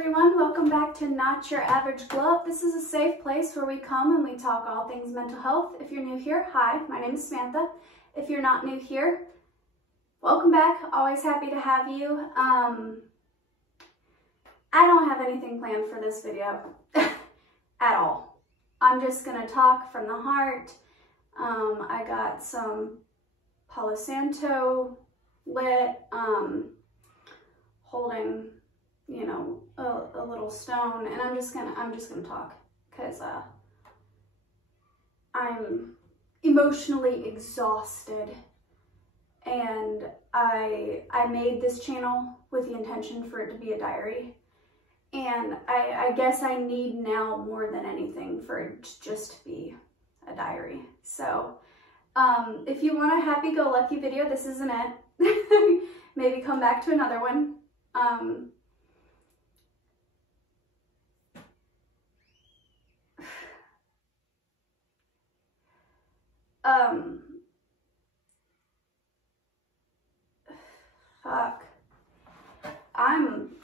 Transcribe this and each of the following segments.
everyone, welcome back to Not Your Average Glow Up. This is a safe place where we come and we talk all things mental health. If you're new here, hi, my name is Samantha. If you're not new here, welcome back. Always happy to have you. I don't have anything planned for this video at all. I'm just gonna talk from the heart. I got some Palo Santo lit, holding, you know, a little stone, and I'm just gonna talk because I'm emotionally exhausted, and I made this channel with the intention for it to be a diary, and I guess I need now more than anything for it to just be a diary. So if you want a happy-go-lucky video, this isn't it. Maybe come back to another one. Fuck. I'm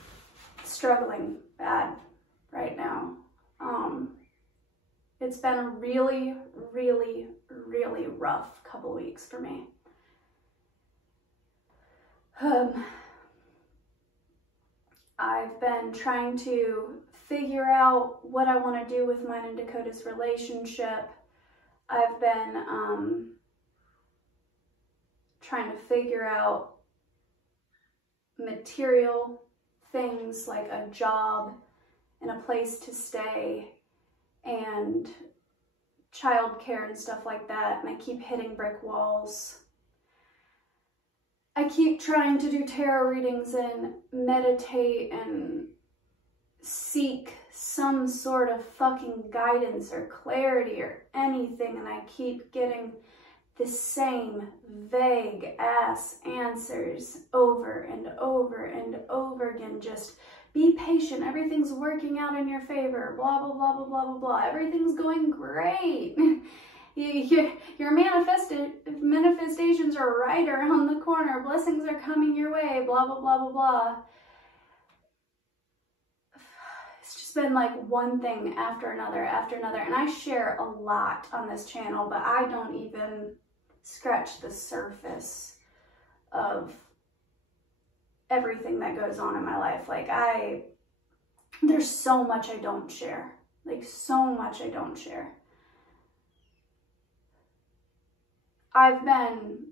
struggling bad right now. It's been a really, really, really rough couple weeks for me. I've been trying to figure out what I want to do with mine and Dakota's relationship. I've been trying to figure out material things like a job and a place to stay and childcare and stuff like that, and I keep hitting brick walls. I keep trying to do tarot readings and meditate and seek some sort of fucking guidance or clarity or anything, and I keep getting the same vague ass answers over and over and over again. Just be patient, everything's working out in your favor, blah, blah, blah, blah, blah, blah, blah. Everything's going great. Your manifestations are right around the corner. Blessings are coming your way, blah, blah, blah, blah, blah. It's just been like one thing after another, and I share a lot on this channel, but I don't even scratch the surface of everything that goes on in my life. Like there's so much I don't share, like so much I don't share. I've been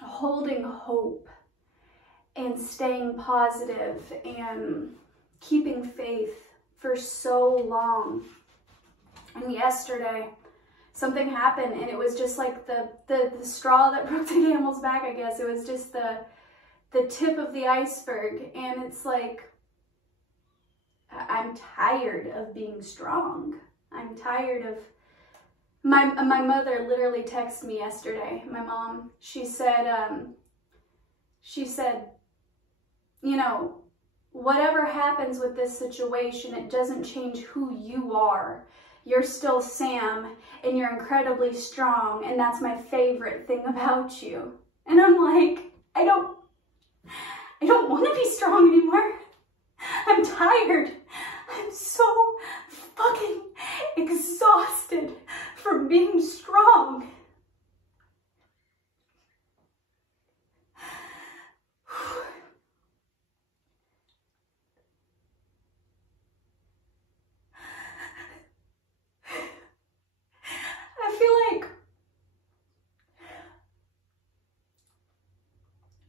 holding hope and staying positive and keeping faith for so long. And yesterday, something happened, and it was just like the straw that broke the camel's back, I guess. It was just the tip of the iceberg, and it's like, I'm tired of being strong. I'm tired of, my mother literally texted me yesterday, my mom. She said, you know, whatever happens with this situation, it doesn't change who you are. You're still Sam, and you're incredibly strong, and that's my favorite thing about you. And I'm like, I don't want to be strong anymore. I'm tired. I'm so fucking exhausted from being strong.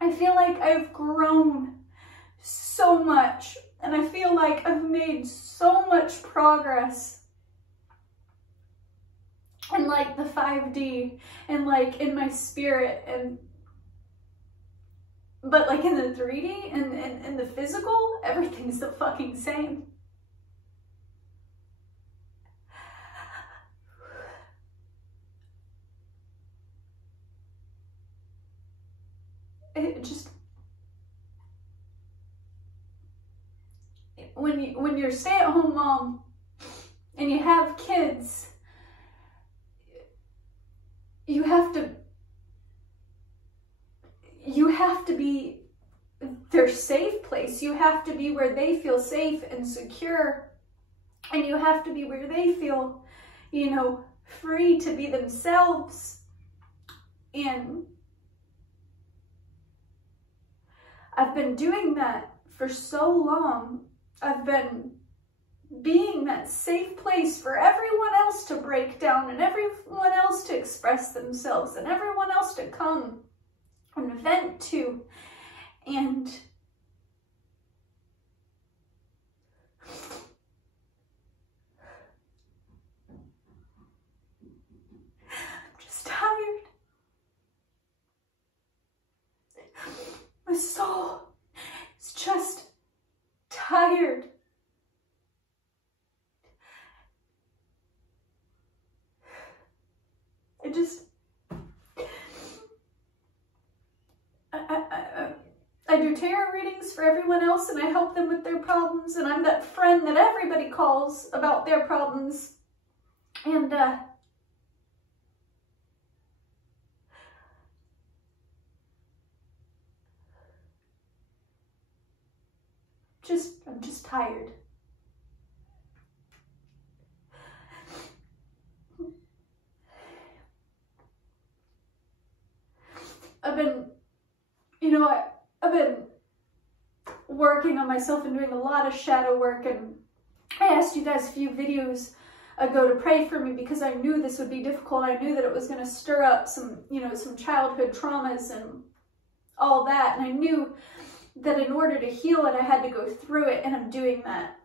I feel like I've grown so much, and I feel like I've made so much progress in like the 5D and like in my spirit, but like in the 3D and in the physical, everything's the fucking same. It just, when you're a stay-at-home mom and you have kids, you have to be their their safe place. You have to be where they feel safe and secure. And you have to be where they feel, you know, free to be themselves. And I've been doing that for so long. I've been being that safe place for everyone else to break down and everyone else to express themselves and everyone else to come and vent to. And I'm just tired. My soul is just tired. I do tarot readings for everyone else, and I help them with their problems, and I'm that friend that everybody calls about their problems. And I'm just tired. I've been working on myself and doing a lot of shadow work, and I asked you guys a few videos ago to pray for me because I knew this would be difficult. I knew that it was going to stir up some childhood traumas and all that, and I knew that in order to heal it, I had to go through it, and I'm doing that.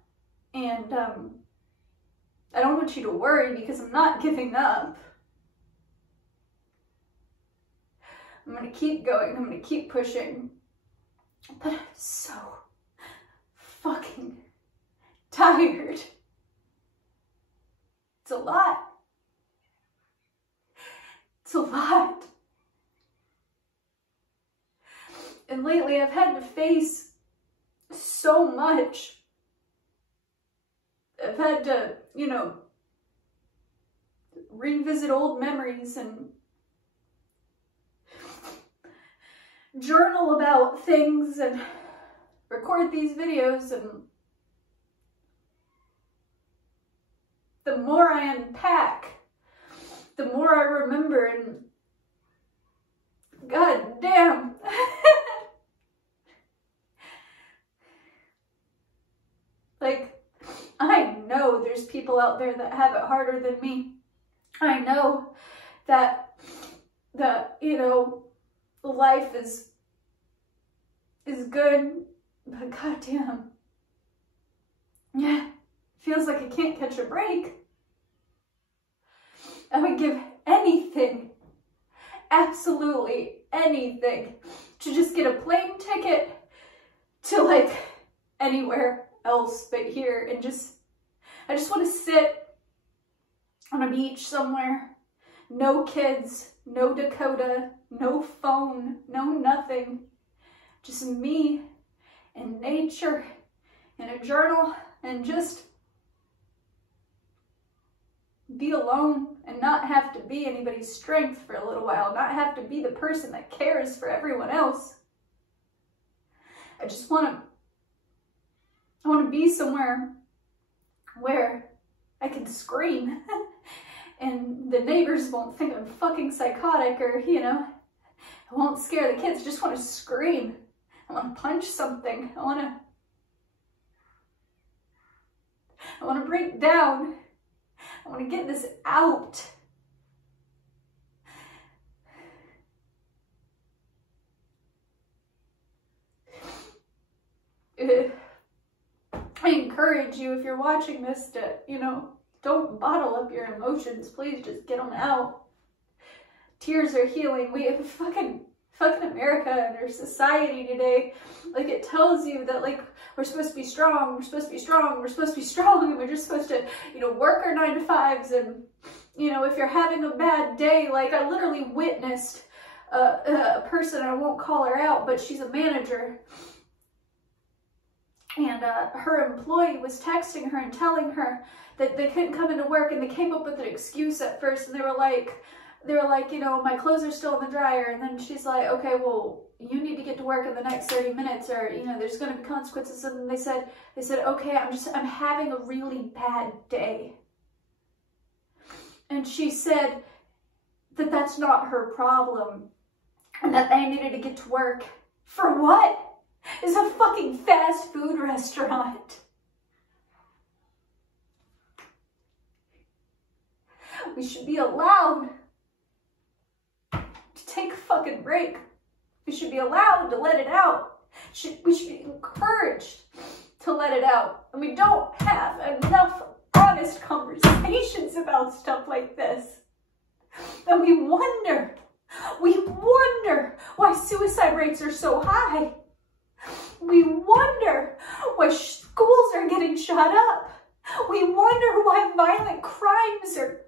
And I don't want you to worry because I'm not giving up. I'm going to keep going. I'm going to keep pushing. But I'm so fucking tired. It's a lot. It's a lot. And lately I've had to face so much. I've had to, revisit old memories and journal about things and record these videos, and the more I unpack, the more I remember, and god damn. Like, I know there's people out there that have it harder than me. I know that life is good, but goddamn, yeah, feels like I can't catch a break. I would give anything, absolutely anything, to just get a plane ticket to like anywhere else but here, and I just want to sit on a beach somewhere, no kids, no Dakota, no phone, no nothing, just me and nature and a journal, and just be alone and not have to be anybody's strength for a little while, not have to be the person that cares for everyone else. I just want to be somewhere where I can scream and the neighbors won't think I'm fucking psychotic, or, I won't scare the kids. I just want to scream. I want to punch something. I want to break down. I want to get this out. I encourage you, if you're watching this, to, don't bottle up your emotions. Please just get them out. Tears are healing. We have fucking America and our society today, like, it tells you that, like, we're supposed to be strong, we're supposed to be strong, we're supposed to be strong, and we're just supposed to, work our 9-to-5s, and, if you're having a bad day, like, I literally witnessed a person, I won't call her out, but she's a manager, and her employee was texting her and telling her that they couldn't come into work, and they came up with an excuse at first, and they were like, they were like, you know, my clothes are still in the dryer. And then she's like, okay, well, you need to get to work in the next 30 minutes or, you know, there's going to be consequences. And they said, okay, I'm having a really bad day. And she said that that's not her problem and that they needed to get to work. For what? It's a fucking fast food restaurant. We should be allowed to take a fucking break. We should be allowed to let it out. We should be encouraged to let it out. And we don't have enough honest conversations about stuff like this. And we wonder why suicide rates are so high. We wonder why schools are getting shut up. We wonder why violent crimes are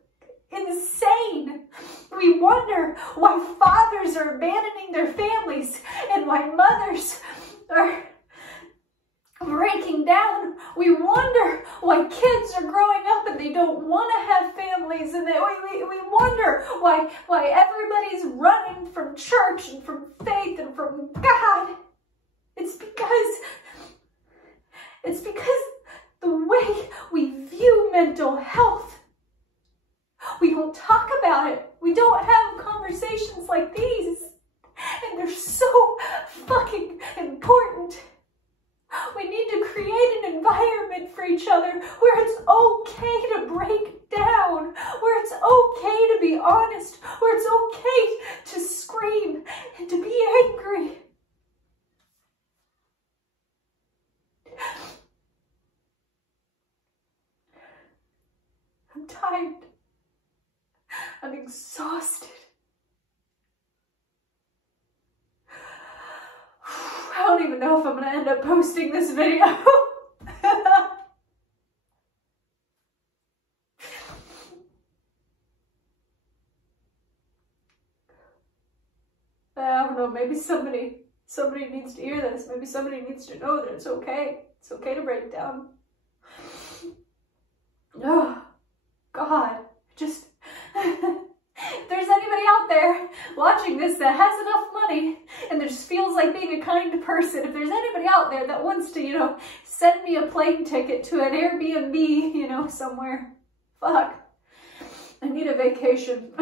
insane. We wonder why fathers are abandoning their families and why mothers are breaking down. We wonder why kids are growing up and they don't want to have families, and we wonder why everybody's running from church and from faith and from God. It's because the way we view mental health, we don't talk about it. We don't have conversations like these. And they're so fucking important. We need to create an environment for each other where it's okay to break down, where it's okay to be honest, where it's okay to scream and to be angry. I'm tired. I'm exhausted. I don't even know if I'm going to end up posting this video. I don't know, maybe somebody needs to hear this. Maybe somebody needs to know that it's okay. It's okay to break down. Oh, God, just... If there's anybody out there watching this that has enough money and that just feels like being a kind person, if there's anybody out there that wants to, you know, send me a plane ticket to an Airbnb, you know, somewhere, fuck, I need a vacation.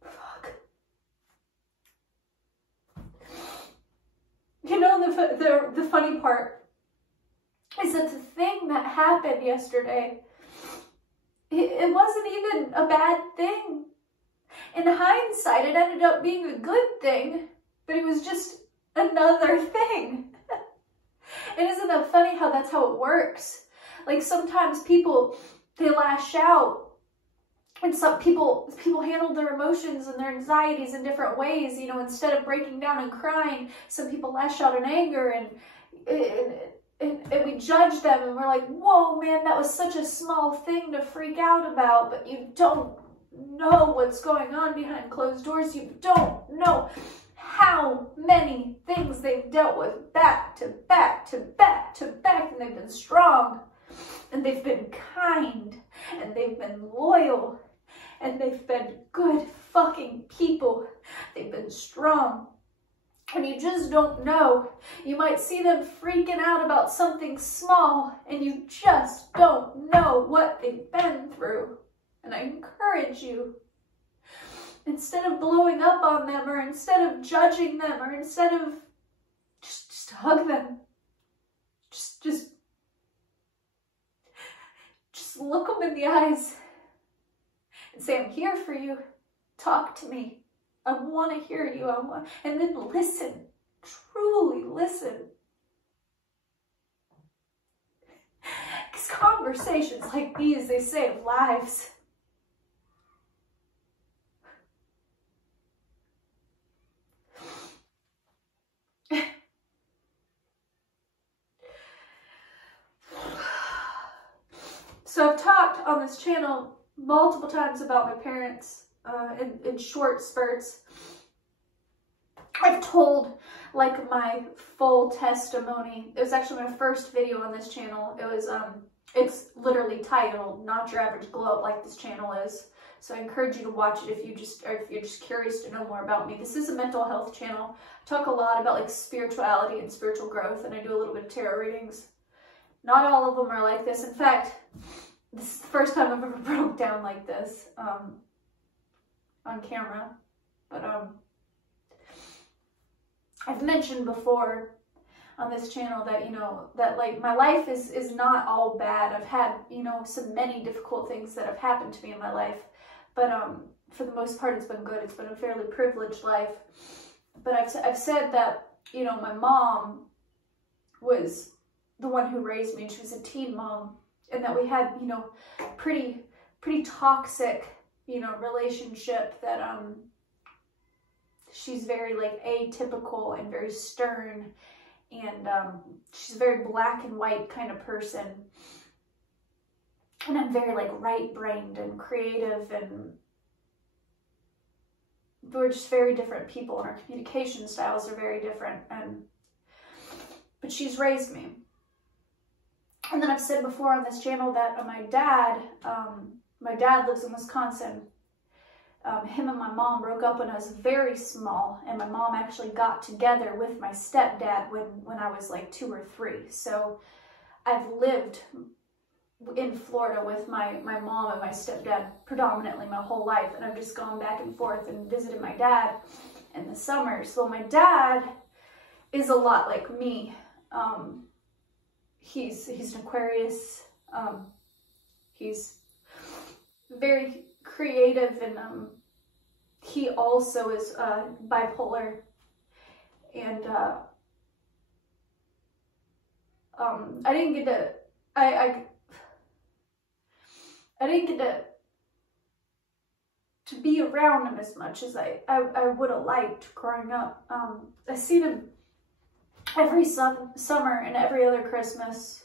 Fuck. You know, the funny part is that the thing that happened yesterday, it wasn't even a bad thing. In hindsight, it ended up being a good thing, but it was just another thing. And isn't that funny how that's how it works? Like sometimes people, they lash out, and some people handle their emotions and their anxieties in different ways. You know, instead of breaking down and crying, some people lash out in anger and we judge them and we're like, whoa, man, that was such a small thing to freak out about, but you don't know what's going on behind closed doors. You don't know how many things they've dealt with back to back to back to back, and they've been strong, and they've been kind, and they've been loyal, and they've been good fucking people. They've been strong. And you just don't know. You might see them freaking out about something small, and you just don't know what they've been through. And I encourage you, instead of blowing up on them, or instead of judging them, or instead of just hug them, just look them in the eyes and say, I'm here for you. Talk to me. I want to hear you. And then listen. Truly listen. Because conversations like these, they save lives. So I've talked on this channel multiple times about my parents. In short spurts. I've told like my full testimony. It was actually my first video on this channel. It was, it's literally titled Not Your Average Glow Up, like this channel is. So I encourage you to watch it if you're just curious to know more about me. This is a mental health channel. I talk a lot about like spirituality and spiritual growth, and I do a little bit of tarot readings. Not all of them are like this. In fact, this is the first time I've ever broke down like this on camera. But I've mentioned before on this channel that, you know, that like my life is not all bad. I've had, you know, many difficult things that have happened to me in my life. But for the most part, it's been good. It's been a fairly privileged life. But I've said that, you know, my mom was the one who raised me, and she was a teen mom, and that we had, you know, pretty toxic, you know, relationship. That she's very like atypical and very stern, and she's a very black and white kind of person. And I'm very like right-brained and creative, and we're just very different people, and our communication styles are very different. But she's raised me. And then I've said before on this channel that my dad lives in Wisconsin. Him and my mom broke up when I was very small, and my mom actually got together with my stepdad when I was like 2 or 3. So I've lived in Florida with my mom and my stepdad predominantly my whole life, and I've just gone back and forth and visited my dad in the summers. So my dad is a lot like me. He's an Aquarius. He's very creative, and he also is bipolar, and I didn't get to to be around him as much as I would have liked growing up. I seen him every summer and every other Christmas.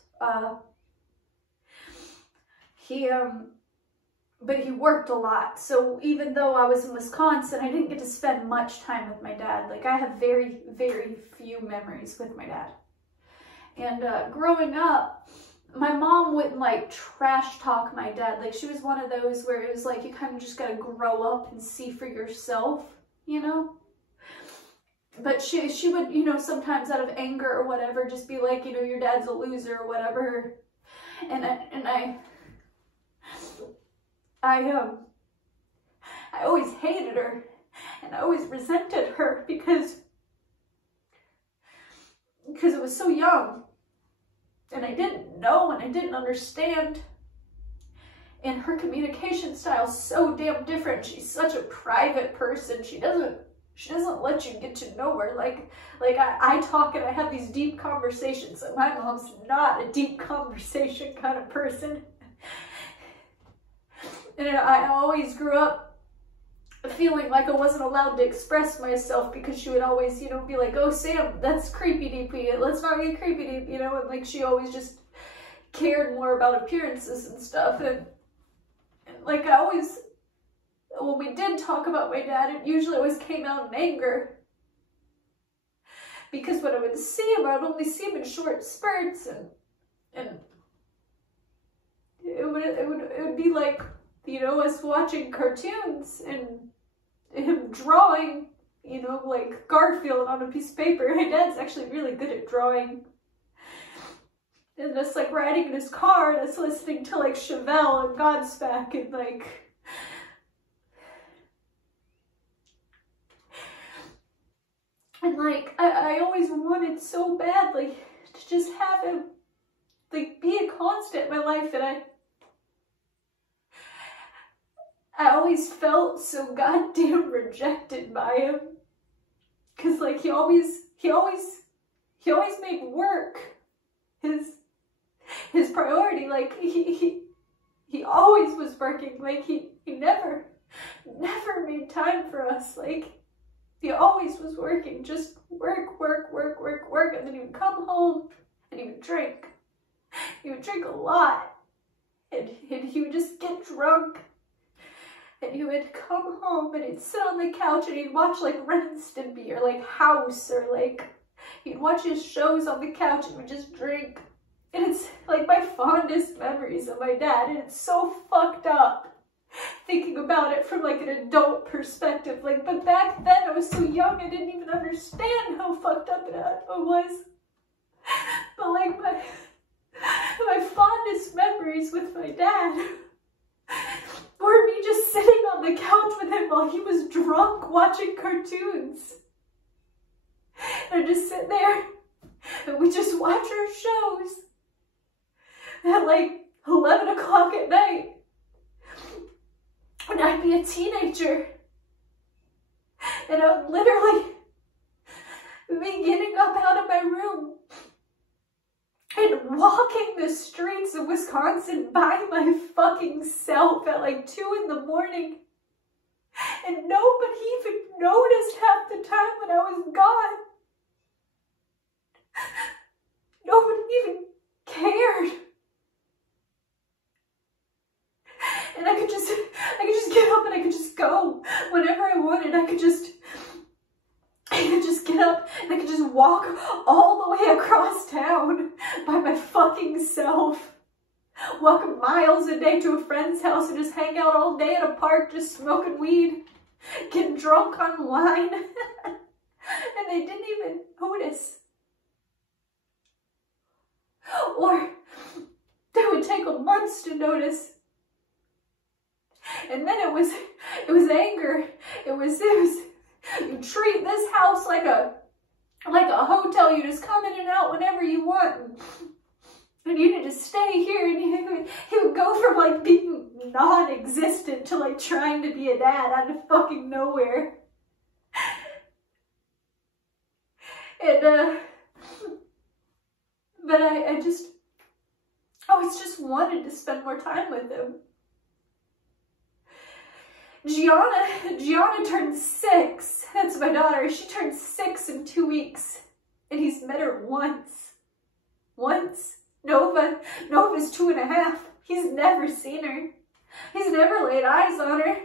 But he worked a lot. So even though I was in Wisconsin, I didn't get to spend much time with my dad. Like, I have very, very few memories with my dad. And growing up, my mom wouldn't like trash talk my dad. Like, she was one of those where it was like, you kind of just gotta grow up and see for yourself, you know? But she would, you know, sometimes out of anger or whatever, just be like, you know, your dad's a loser or whatever. And I always hated her, and I always resented her because I was so young, and I didn't know, and I didn't understand. And her communication style is so damn different. She's such a private person. She doesn't let you get to know her. Like I talk and I have these deep conversations, and my mom's not a deep conversation kind of person. And I always grew up feeling like I wasn't allowed to express myself, because she would always, you know, be like, oh, Sam, that's creepy deepy. Let's not get creepy deep, you know? And like, she always just cared more about appearances and stuff. And like, I always, when we did talk about my dad, it usually always came out in anger. Because when I would see him, I would only see him in short spurts, and it would be like, you know, us watching cartoons and him drawing, you know, like Garfield on a piece of paper. My dad's actually really good at drawing. And us like riding in his car and us listening to like Chevelle and Godsmack, and like, and like, I always wanted so badly to just have him like be a constant in my life, and I always felt so goddamn rejected by him, cause like he always made work his priority. Like he always was working. Like he never made time for us. Like he always was working, just work, and then he would come home and he would drink. He would drink a lot, and he would just get drunk. And he would come home and he'd sit on the couch and he'd watch like Ren and Stimpy or like House, or like he'd watch his shows on the couch and would just drink. And it's like my fondest memories of my dad, and it's so fucked up thinking about it from like an adult perspective. Like, but back then I was so young, I didn't even understand how fucked up it was. But like my fondest memories with my dad were me just sitting on the couch with him while he was drunk watching cartoons. And I'd just sit there and we just watch our shows at like 11 o'clock at night. And I'd be a teenager. And I would literally be getting up out of my room and walking the streets of Wisconsin by my fucking self at like 2 in the morning. And nobody even noticed half the time when I was gone. Nobody even cared. And I could just get up and I could just go whenever I wanted. I could just get up and I could just walk all the way across town by my fucking self. Walk miles a day to a friend's house and just hang out all day at a park just smoking weed, getting drunk on wine. And they didn't even notice. Or they would take months to notice. And then it was anger. It was you treat this house like a hotel. You just come in and out whenever you want. And you need to stay here. And he would go from like being non-existent to like trying to be a dad out of fucking nowhere. And but I always just wanted to spend more time with him. Gianna turned 6. That's my daughter. She turned 6 in 2 weeks. And he's met her once. Nova's 2.5. He's never seen her. He's never laid eyes on her.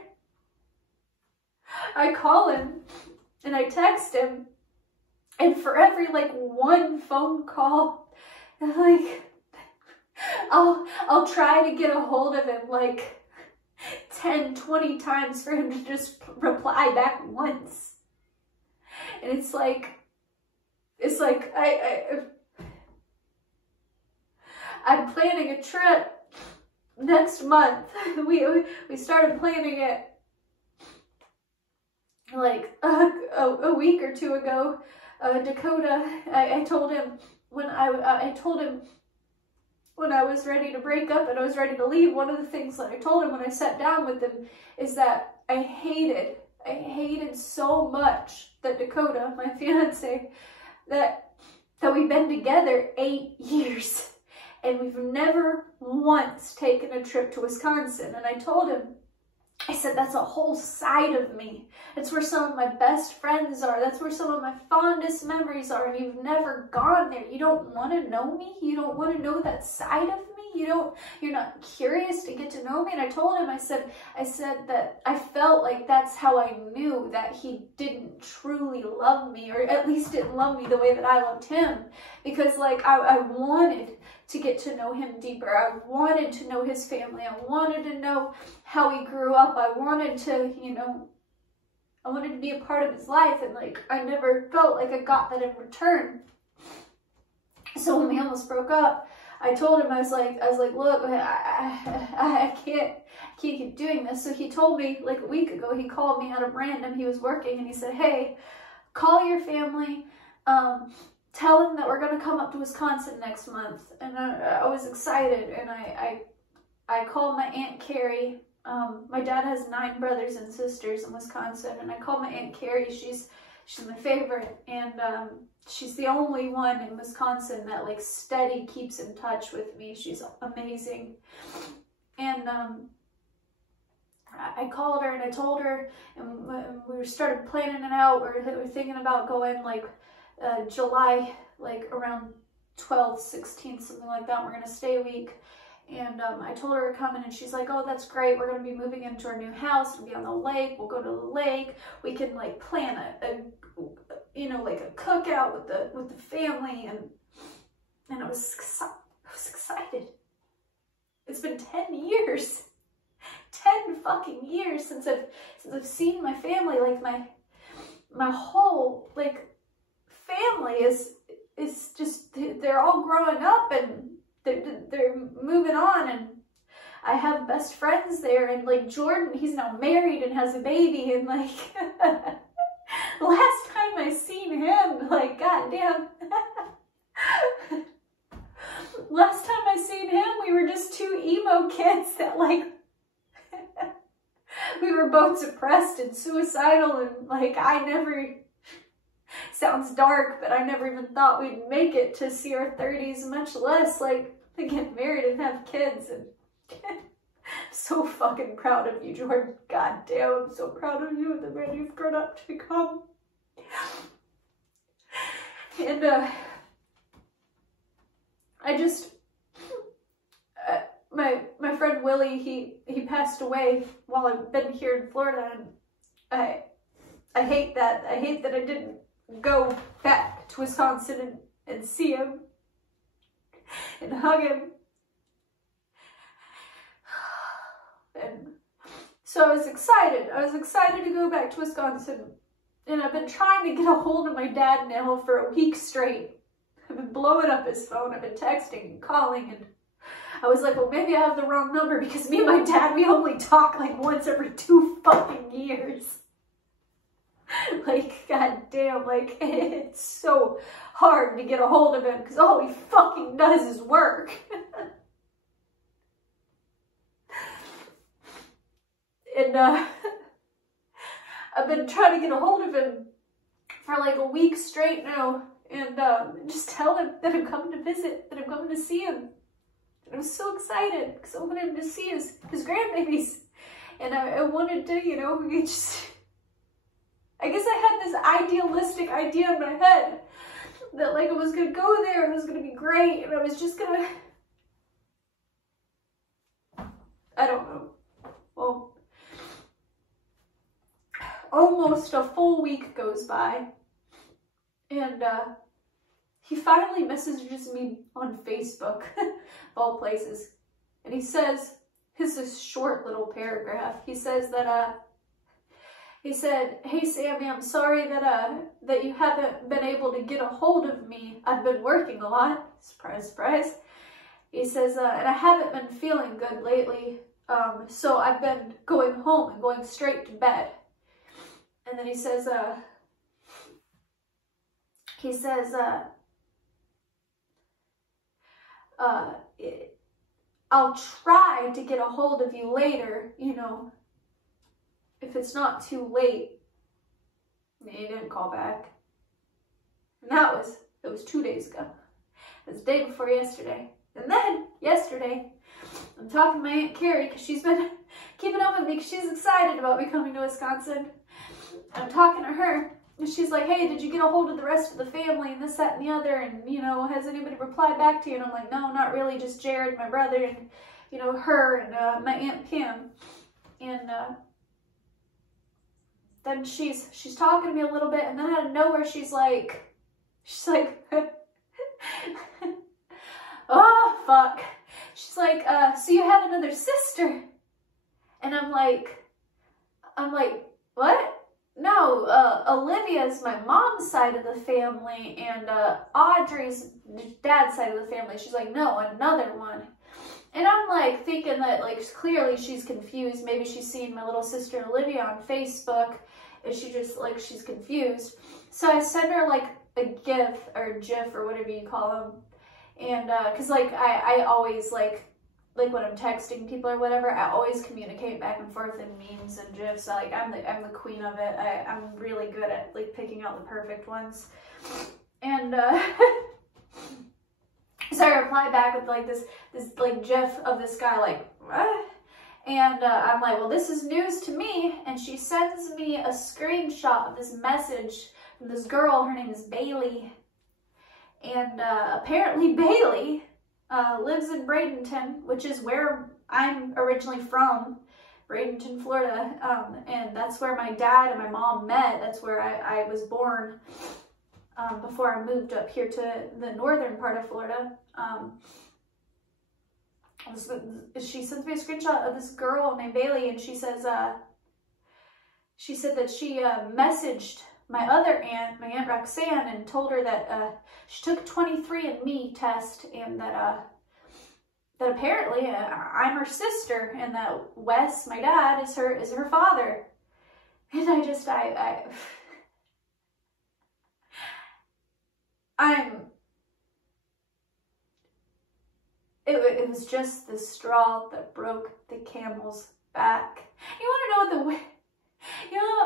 I call him and I text him. And for every like one phone call, like I'll try to get a hold of him like 10, 20 times for him to just reply back once. And it's like I'm planning a trip next month. We started planning it like a week or 2 ago. Dakota, I told him when I told him when I was ready to break up and I was ready to leave, one of the things that I told him when I sat down with him is that I hated so much that Dakota, my fiance, that we've been together 8 years and we've never once taken a trip to Wisconsin. And I told him, I said, that's a whole side of me. That's where some of my best friends are. That's where some of my fondest memories are. And you've never gone there. You don't want to know me. You don't want to know that side of me. You're not curious to get to know me. And I told him, I said that I felt like that's how I knew that he didn't truly love me, or at least didn't love me the way that I loved him. Because like I wanted to get to know him deeper. I wanted to know his family. I wanted to know how he grew up. I wanted to, I wanted to be a part of his life. And like, I never felt like I got that in return. So when we almost broke up, I told him, I was like, look, I can't keep doing this. So he told me like a week ago, he called me out of random. He was working and he said, hey, call your family. Tell them that we're going to come up to Wisconsin next month. And I was excited. And I called my Aunt Carrie. My dad has 9 brothers and sisters in Wisconsin. And I called my Aunt Carrie. She's my favorite. And she's the only one in Wisconsin that like steady keeps in touch with me. She's amazing. And I called her and I told her. And we started planning it out. We were thinking about going like July, like around 12th, 16th, something like that. We're going to stay a week. And I told her to come in, and she's like, oh, that's great. We're going to be moving into our new house. We'll be on the lake. We'll go to the lake. We can like plan you know, like a cookout with the family. And I was excited. It's been 10 years. 10 fucking years since I've seen my family. Like my whole like family is just, they're all growing up and they're moving on, and I have best friends there, and like Jordan, he's now married and has a baby, and like last time I seen him, like goddamn, last time I seen him, we were just two emo kids that like we were both depressed and suicidal, and like I never, sounds dark, but I never even thought we'd make it to see our 30s, much less like to get married and have kids. And I'm so fucking proud of you, Jordan. God damn, I'm so proud of you and the man you've grown up to become. And I just, my friend Willie, he passed away while I've been here in Florida, and I hate that. I hate that I didn't go back to Wisconsin and see him and hug him. And so I was excited. I was excited to go back to Wisconsin. And I've been trying to get a hold of my dad now for a week straight. I've been blowing up his phone. I've been texting and calling, and I was like, well, maybe I have the wrong number, because me and my dad, we only talk like once every 2 fucking years. Like, goddamn, like, it's so hard to get a hold of him, because all he fucking does is work. And, I've been trying to get a hold of him for like a week straight now, and just tell him that I'm coming to visit, that I'm coming to see him. And I'm so excited, because I wanted him to see his grandbabies. And I wanted to, you know, I guess I had this idealistic idea in my head that like I was gonna go there and it was gonna be great, and I was just gonna, I don't know. Well, almost a full week goes by, and he finally messages me on Facebook, of all places, and he says, it's this short little paragraph. He says that, he said, hey Sammy, I'm sorry that you haven't been able to get a hold of me. I've been working a lot. Surprise, surprise. He says, and I haven't been feeling good lately, so I've been going home and going straight to bed. And then he says, I'll try to get a hold of you later, you know, if it's not too late. And he didn't call back. And it was 2 days ago. It was the day before yesterday. And then, yesterday, I'm talking to my Aunt Carrie, because she's been keeping up with me, because she's excited about me coming to Wisconsin. I'm talking to her, and she's like, hey, did you get a hold of the rest of the family, and this, that, and the other, and, you know, has anybody replied back to you? And I'm like, no, not really, just Jared, my brother, and, you know, her, and my Aunt Pam. And then she's talking to me a little bit, and then out of nowhere, she's like, oh, fuck. She's like, so you have another sister? And I'm like, what? No, Olivia's my mom's side of the family, and Audrey's dad's side of the family. She's like, no, another one. And I'm like thinking that like clearly she's confused. Maybe she's seen my little sister Olivia on Facebook, and she just like, she's confused. So I send her like a GIF or whatever you call them. And cause like I always like when I'm texting people or whatever, I always communicate back and forth in memes and GIFs. Like I'm the queen of it. I'm really good at like picking out the perfect ones. And so I reply back with like this like GIF of this guy like, what? And I'm like, well, this is news to me. And she sends me a screenshot of this message from this girl. Her name is Bailey. And apparently Bailey lives in Bradenton, which is where I'm originally from, Bradenton, Florida, and that's where my dad and my mom met. That's where I was born before I moved up here to the northern part of Florida. She sends me a screenshot of this girl named Bailey, and she says, she said that she messaged my other aunt, my Aunt Roxanne, and told her that she took a 23andMe test, and that that apparently I'm her sister, and that Wes, my dad, is her father. And it was just the straw that broke the camel's back. You want to know what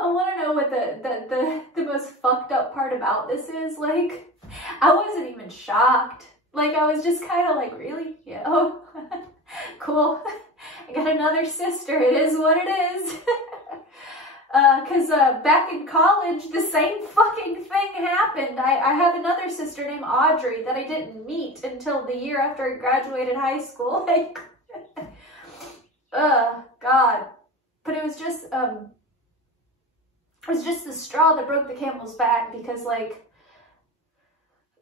I want to know what the most fucked up part about this is? Like, I wasn't even shocked. Like, I was just kind of like, really? Yeah, oh, cool. I got another sister. It is what it is. Because back in college, the same fucking thing happened. I have another sister named Audrey that I didn't meet until the year after I graduated high school. Like, God. But it was just the straw that broke the camel's back, because, like,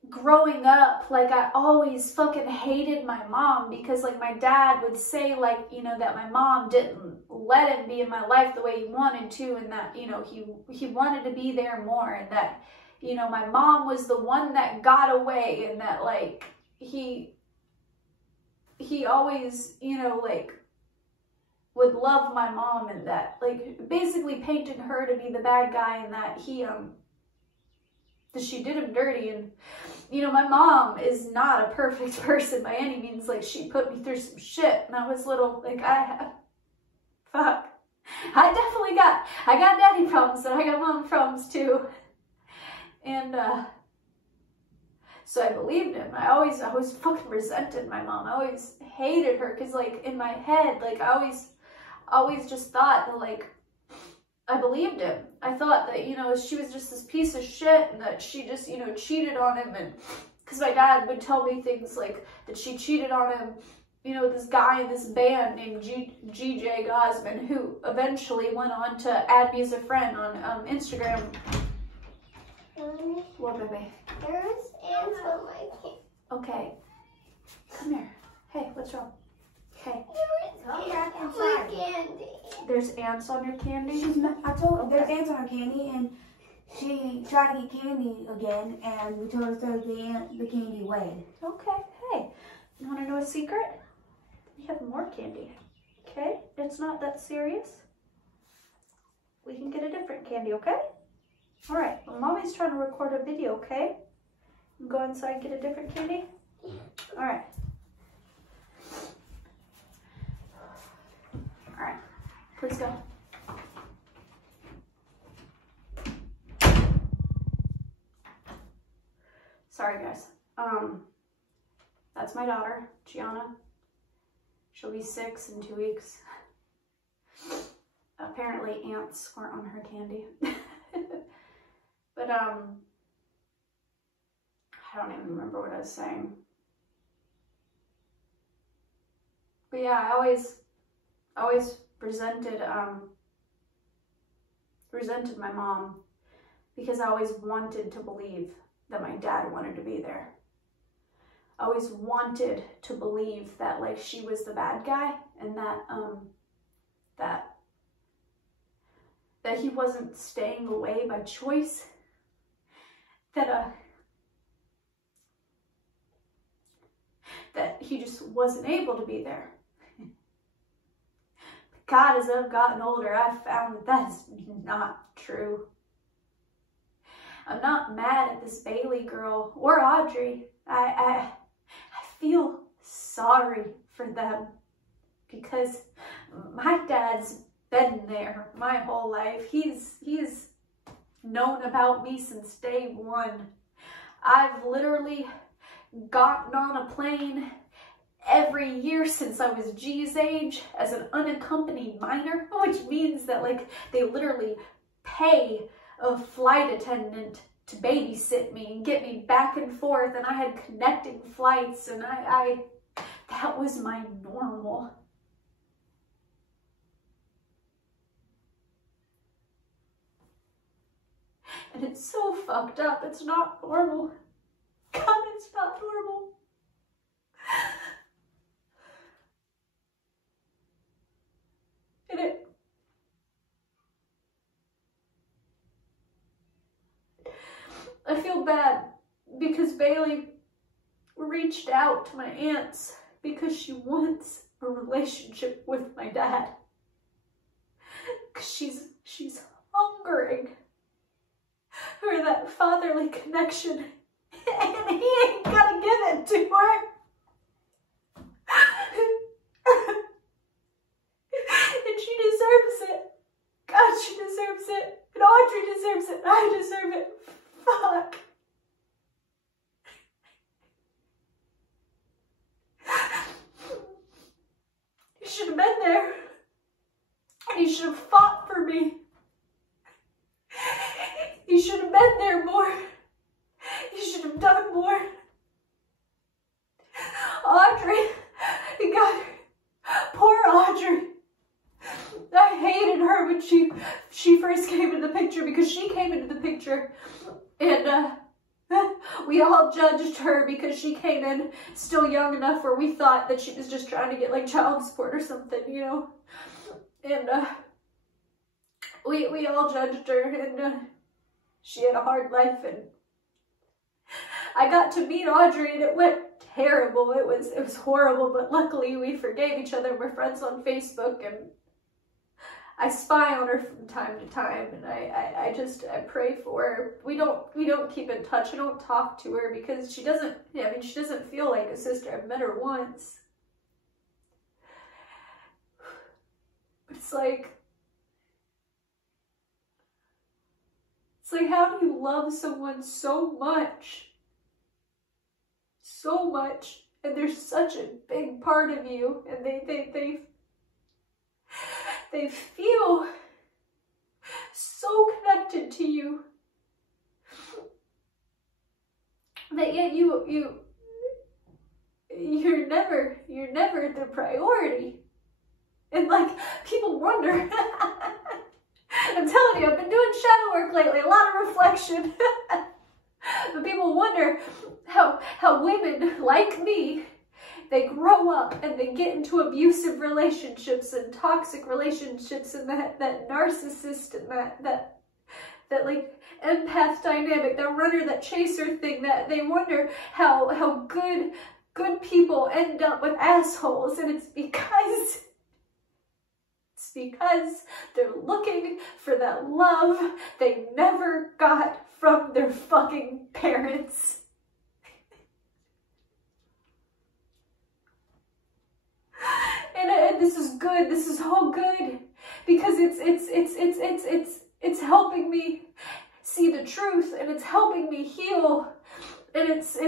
growing up, like, I always fucking hated my mom, because, like, my dad would say, like, you know, that my mom didn't let him be in my life the way he wanted to, and that, you know, he wanted to be there more, and that, you know, my mom was the one that got away, and that, like, he always, you know, like, would love my mom, and that, like, basically painted her to be the bad guy, and that that she did him dirty. And, you know, my mom is not a perfect person by any means. Like, she put me through some shit when I was little. Like, fuck. I got daddy problems, and I got mom problems too. And, so I believed him. I always fucking resented my mom. I always hated her, because, like, in my head, like, I always just thought that, like, I believed him. I thought that, you know, she was just this piece of shit, and that she just, you know, cheated on him. And because my dad would tell me things like that she cheated on him, you know, with this guy in this band named GJ Gosman, who eventually went on to add me as a friend on Instagram. What, baby? There's ants on my candy. Okay. Come here. Hey, what's wrong? Okay. There's ants on my candy. There's ants on your candy? I told her there's ants on her candy, and she tried to get candy again, and we told her to throw the candy away. Okay. Hey, you want to know a secret? You have more candy. Okay? It's not that serious. We can get a different candy, okay? All right. Well, Mommy's trying to record a video, okay? Go inside and get a different candy? All right. All right. Please go. Sorry, guys. That's my daughter, Gianna. She'll be 6 in 2 weeks. Apparently ants weren't on her candy. But, I don't even remember what I was saying. But yeah, I always resented my mom, because I always wanted to believe that my dad wanted to be there. I always wanted to believe that, like, she was the bad guy, and that he wasn't staying away by choice, that he just wasn't able to be there. God, as I've gotten older, I've found that that is not true. I'm not mad at this Bailey girl or Audrey. I feel sorry for them, because my dad's been there my whole life. He's known about me since day one. I've literally gotten on a plane every year since I was G's age as an unaccompanied minor, which means that, like, they literally pay a flight attendant to babysit me and get me back and forth, and I had connecting flights, and I that was my normal. And it's so fucked up. It's not normal. God, it's not normal. And I feel bad because Bailey reached out to my aunts because she wants a relationship with my dad. Cause she's hungering for that fatherly connection, and he ain't gonna give it to her. And she deserves it. God, she deserves it. And Audrey deserves it. I deserve it. Fuck. You should have been there. And you should have fought for me. You should have been there more. You should have done more. Audrey, God, poor Audrey. I hated her when she first came into the picture, because she came into the picture and we all judged her because she came in still young enough where we thought that she was just trying to get like child support or something, you know. And we all judged her, and she had a hard life, and I got to meet Audrey and it went terrible. It was horrible, but luckily we forgave each other. We're friends on Facebook, and I spy on her from time to time, and I pray for her. We don't keep in touch. I don't talk to her because she doesn't feel like a sister. I've met her once. But it's like how do you love someone so much, and they're such a big part of you, and they feel so connected to you, that yet you're never the priority. And like, people wonder. I'm telling you, I've been doing shadow work lately, a lot of reflection. But people wonder how women like me, they grow up and they get into abusive relationships and toxic relationships, and that narcissist and that like empath dynamic, that runner, that chaser thing, that they wonder how good people end up with assholes. And it's because they're looking for that love they never got from their fucking parents. And this is good. This is all good, because it's helping me see the truth, and it's helping me heal. And it's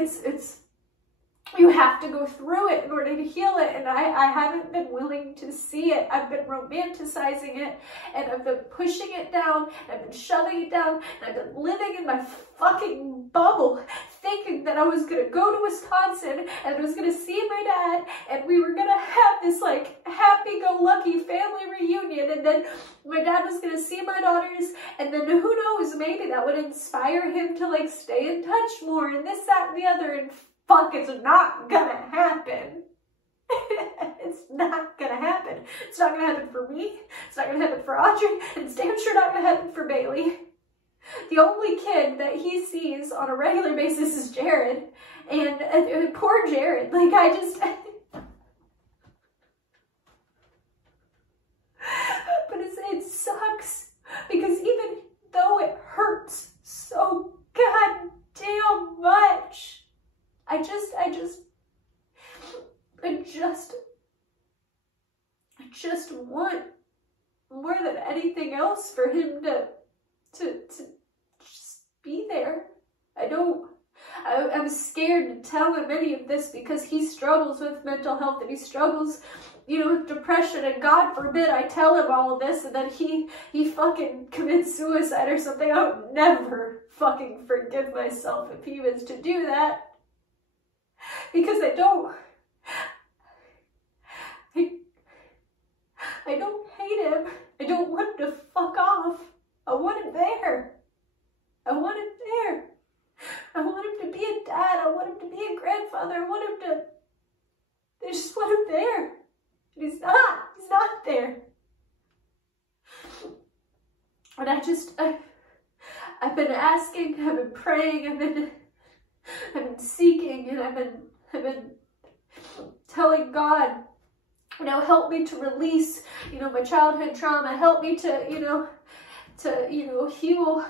you have to go through it in order to heal it, and I haven't been willing to see it. I've been romanticizing it, and I've been pushing it down, and I've been shoving it down, and I've been living in my fucking bubble, thinking that I was gonna go to Wisconsin, and I was gonna see my dad, and we were gonna have this like happy-go-lucky family reunion, and then my dad was gonna see my daughters, and then who knows, maybe that would inspire him to like stay in touch more, and this, that, and the other, and fuck, it's not gonna happen. It's not gonna happen. It's not gonna happen for me. It's not gonna happen for Audrey. And it's damn sure not gonna happen for Bailey. The only kid that he sees on a regular basis is Jared. And poor Jared. Like, I just... But it sucks. Because even though it hurts so goddamn much, I just want more than anything else for him to just be there. I'm scared to tell him any of this because he struggles with mental health and he struggles, you know, with depression, and God forbid I tell him all of this and then he fucking commits suicide or something. I would never fucking forgive myself if he was to do that. Because I don't hate him. I don't want him to fuck off. I want him there. I want him there. I want him to be a dad. I want him to be a grandfather. I want him to, I just want him there. And he's not there. And I've been asking, I've been praying, I've been seeking, and I've been telling God, you know, help me to release, you know, my childhood trauma. Help me to heal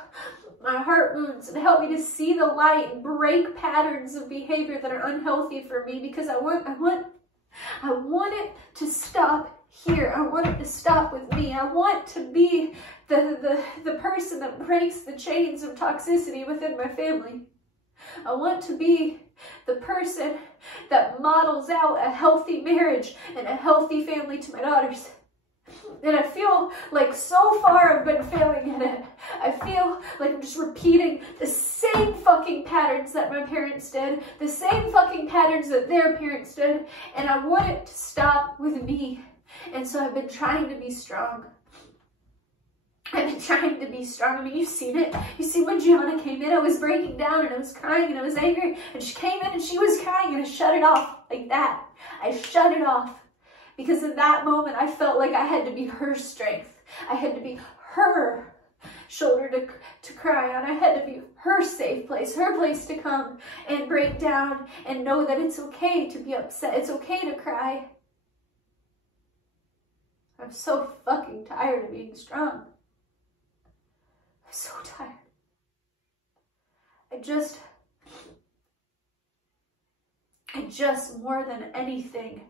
my heart wounds, and help me to see the light and break patterns of behavior that are unhealthy for me, because I want it to stop here. I want it to stop with me. I want to be the person that breaks the chains of toxicity within my family. I want to be the person that models out a healthy marriage and a healthy family to my daughters. And I feel like so far I've been failing at it. I feel like I'm just repeating the same fucking patterns that my parents did, the same fucking patterns that their parents did, and I want it to stop with me. And so I've been trying to be strong. I've been trying to be strong. I mean, you've seen it. You see, when Gianna came in, I was breaking down and I was crying and I was angry, and she came in and she was crying, and I shut it off like that. I shut it off. Because in that moment, I felt like I had to be her strength. I had to be her shoulder to cry on. I had to be her safe place, her place to come and break down and know that it's okay to be upset. It's okay to cry. I'm so fucking tired of being strong. I'm so tired. I just more than anything,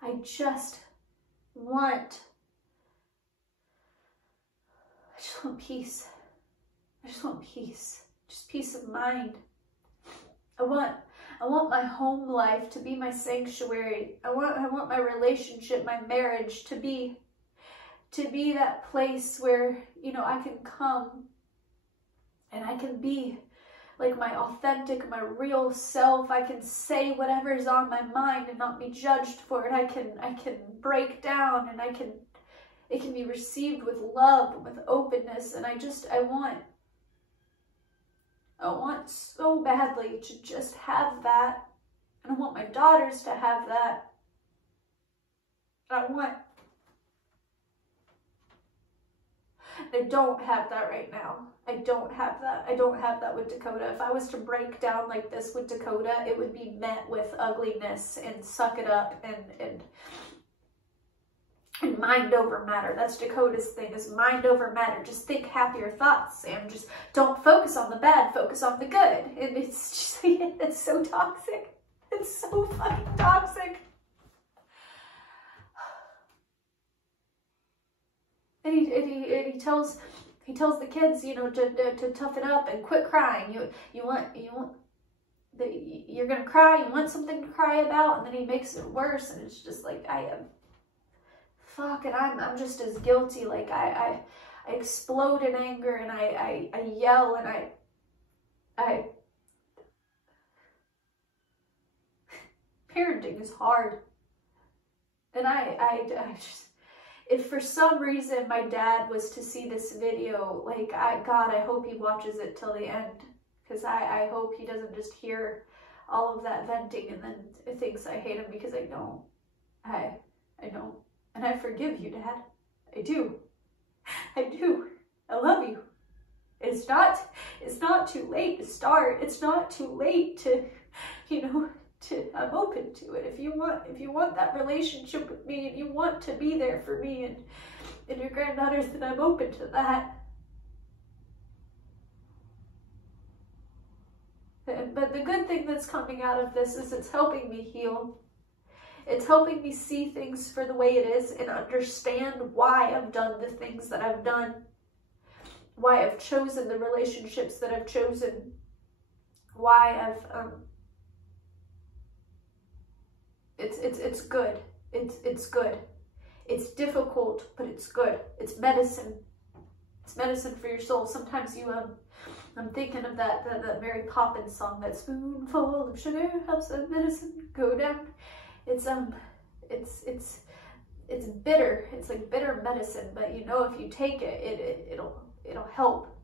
I just want peace. I just want peace. Just peace of mind. I want my home life to be my sanctuary. I want my relationship, my marriage to be that place where, you know, I can come and I can be like my authentic, my real self. I can say whatever's on my mind and not be judged for it. I can break down, and it can be received with love and with openness. And I want so badly to just have that. And I want my daughters to have that. I don't have that right now. I don't have that. I don't have that with Dakota. If I was to break down like this with Dakota, it would be met with ugliness and suck it up and mind over matter. That's Dakota's thing, is mind over matter. Just think happier thoughts, Sam. Just don't focus on the bad, focus on the good. And it's just, it's so toxic. It's so fucking toxic. And he tells the kids, you know, to toughen up and quit crying. You're gonna cry. You want something to cry about, and then he makes it worse. And it's just like, I'm just as guilty. Like I explode in anger, and I yell, and I parenting is hard, and I just. If for some reason my dad was to see this video, like, God, I hope he watches it till the end. Because I hope he doesn't just hear all of that venting and then thinks I hate him, because I don't. I don't. And I forgive you, Dad. I do. I do. I love you. It's not too late to start. It's not too late to, you know, I'm open to it. If you want that relationship with me, and you want to be there for me and your granddaughters, then I'm open to that. But the good thing that's coming out of this is it's helping me heal. It's helping me see things for the way it is and understand why I've done the things that I've done, why I've chosen the relationships that I've chosen, why I've It's good. It's good. It's difficult, but it's good. It's medicine. It's medicine for your soul. Sometimes I'm thinking of that Mary Poppins song, that spoonful of sugar helps the medicine go down. It's it's bitter. It's like bitter medicine, but you know, if you take it, it'll help.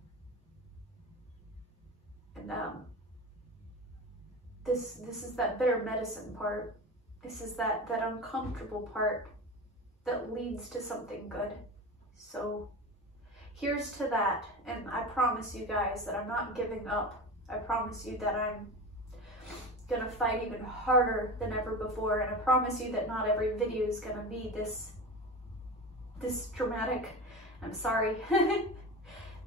And this is that bitter medicine part. This is that uncomfortable part that leads to something good. So here's to that. And I promise you guys that I'm not giving up. I promise you that I'm gonna fight even harder than ever before. And I promise you that not every video is gonna be this dramatic. I'm sorry,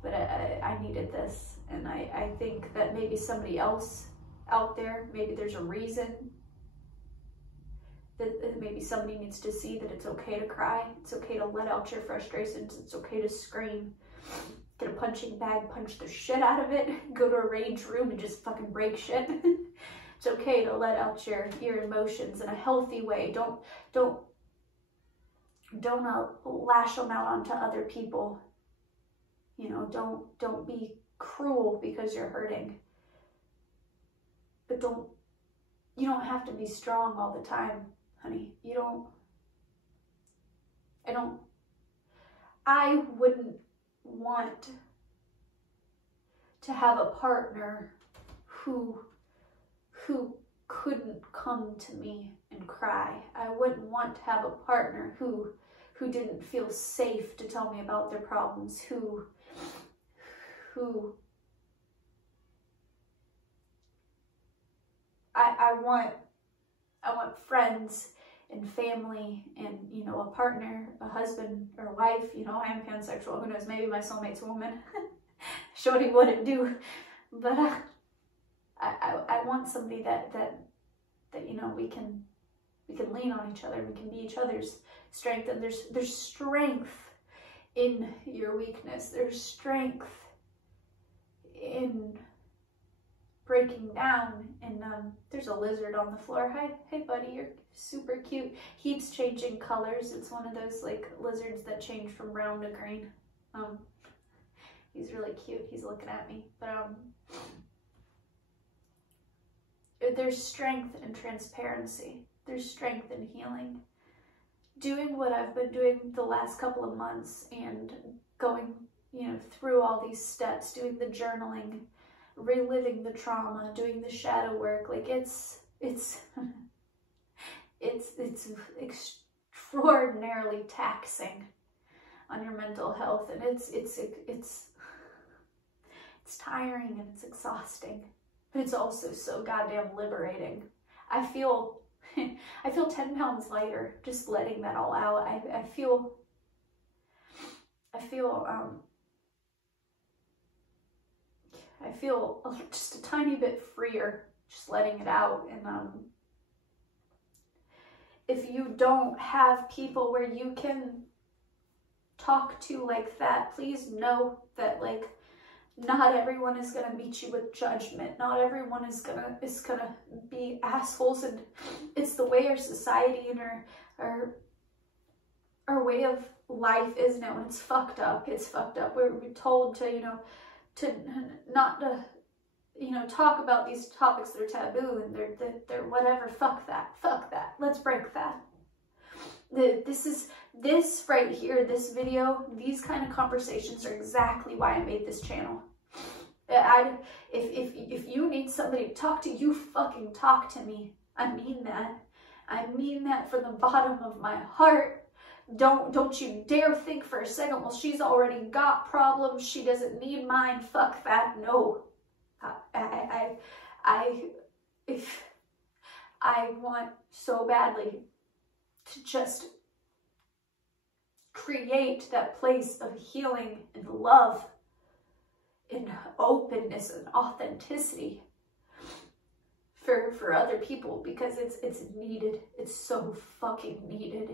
but I needed this. And I think that maybe somebody else out there, maybe there's a reason that maybe somebody needs to see that it's okay to cry. It's okay to let out your frustrations. It's okay to scream. Get a punching bag, punch the shit out of it. Go to a rage room and just fucking break shit. It's okay to let out your emotions in a healthy way. Don't lash them out onto other people. You know, don't be cruel because you're hurting. But you don't have to be strong all the time, honey. I wouldn't want to have a partner who couldn't come to me and cry. I wouldn't want to have a partner who didn't feel safe to tell me about their problems, I want friends and family and, you know, a partner, a husband or a wife. You know, I am pansexual. Who knows? Maybe my soulmate's a woman. Shorty wouldn't do. But I want somebody that you know, we can lean on each other. We can be each other's strength. And there's strength in your weakness. There's strength in breaking down. And there's a lizard on the floor. Hey buddy, you're super cute. He's changing colors. It's one of those like lizards that change from brown to green. He's really cute. He's looking at me. But there's strength in transparency. There's strength in healing. Doing what I've been doing the last couple of months and going, you know, through all these steps, doing the journaling, reliving the trauma, doing the shadow work, like it's extraordinarily taxing on your mental health, and it's tiring and it's exhausting, but it's also so goddamn liberating. I feel 10 pounds lighter just letting that all out. I feel just a tiny bit freer just letting it out. And if you don't have people where you can talk to like that, please know that, like, not everyone is gonna meet you with judgment. Not everyone is gonna be assholes, and it's the way our society and our way of life is now, and it's fucked up. It's fucked up. We're told to, not to, talk about these topics that are taboo, and they're whatever. Fuck that. Let's break that. This right here, this video, these kind of conversations are exactly why I made this channel. If you need somebody to talk to, you fucking talk to me. I mean that. I mean that from the bottom of my heart. Don't you dare think for a second, well, she's already got problems, she doesn't need mine. Fuck that. No. I want so badly to just create that place of healing and love and openness and authenticity for other people, because it's needed. It's so fucking needed.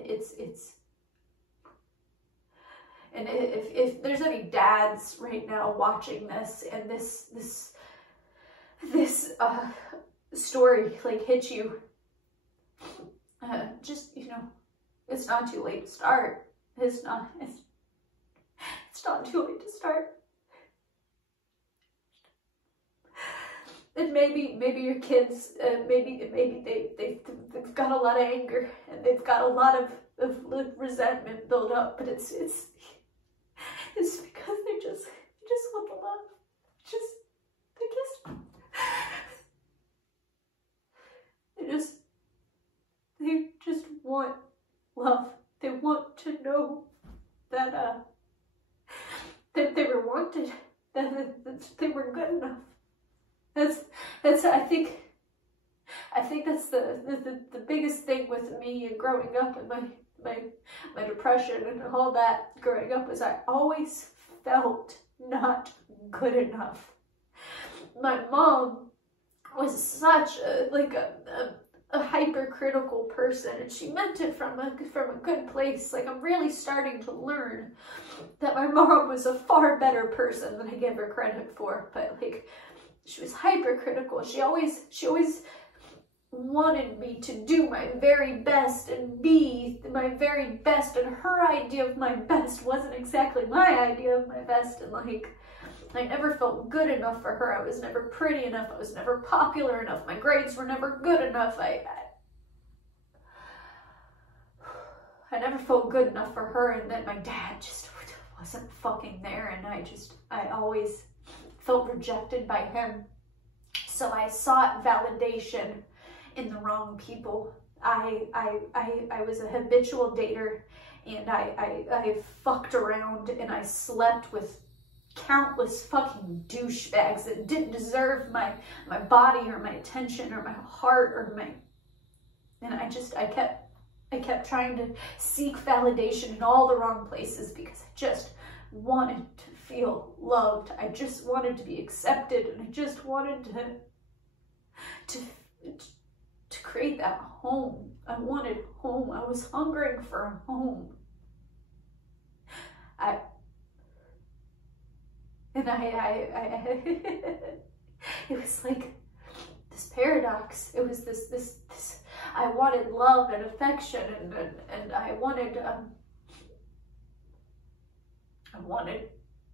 And if there's any dads right now watching this, and this story like hit you, just, it's not too late to start. It's not too late to start. And maybe your kids, maybe they've got a lot of anger, and they've got a lot of resentment build up, but it's because they just want the love. They just want love. They want to know that that they were wanted, that they were good enough. That's I think that's the biggest thing with me and growing up and my depression and all that growing up was I always felt not good enough. My mom was such a hypercritical person, and she meant it from a good place. Like, I'm really starting to learn that my mom was a far better person than I gave her credit for. But like, she was hypercritical. She always wanted me to do my very best and be my very best, and her idea of my best wasn't exactly my idea of my best. And like, I never felt good enough for her. I was never pretty enough. I was never popular enough. My grades were never good enough. I never felt good enough for her, and then my dad just wasn't fucking there, and I always felt rejected by him. So I sought validation in the wrong people. I was a habitual dater, and I fucked around, and I slept with countless fucking douchebags that didn't deserve my body or my attention or my heart or and I kept trying to seek validation in all the wrong places because I just wanted to feel loved. I just wanted to be accepted, and I just wanted to create that home. I wanted home. I was hungering for a home. It was like this paradox. It was this I wanted love and affection, and I wanted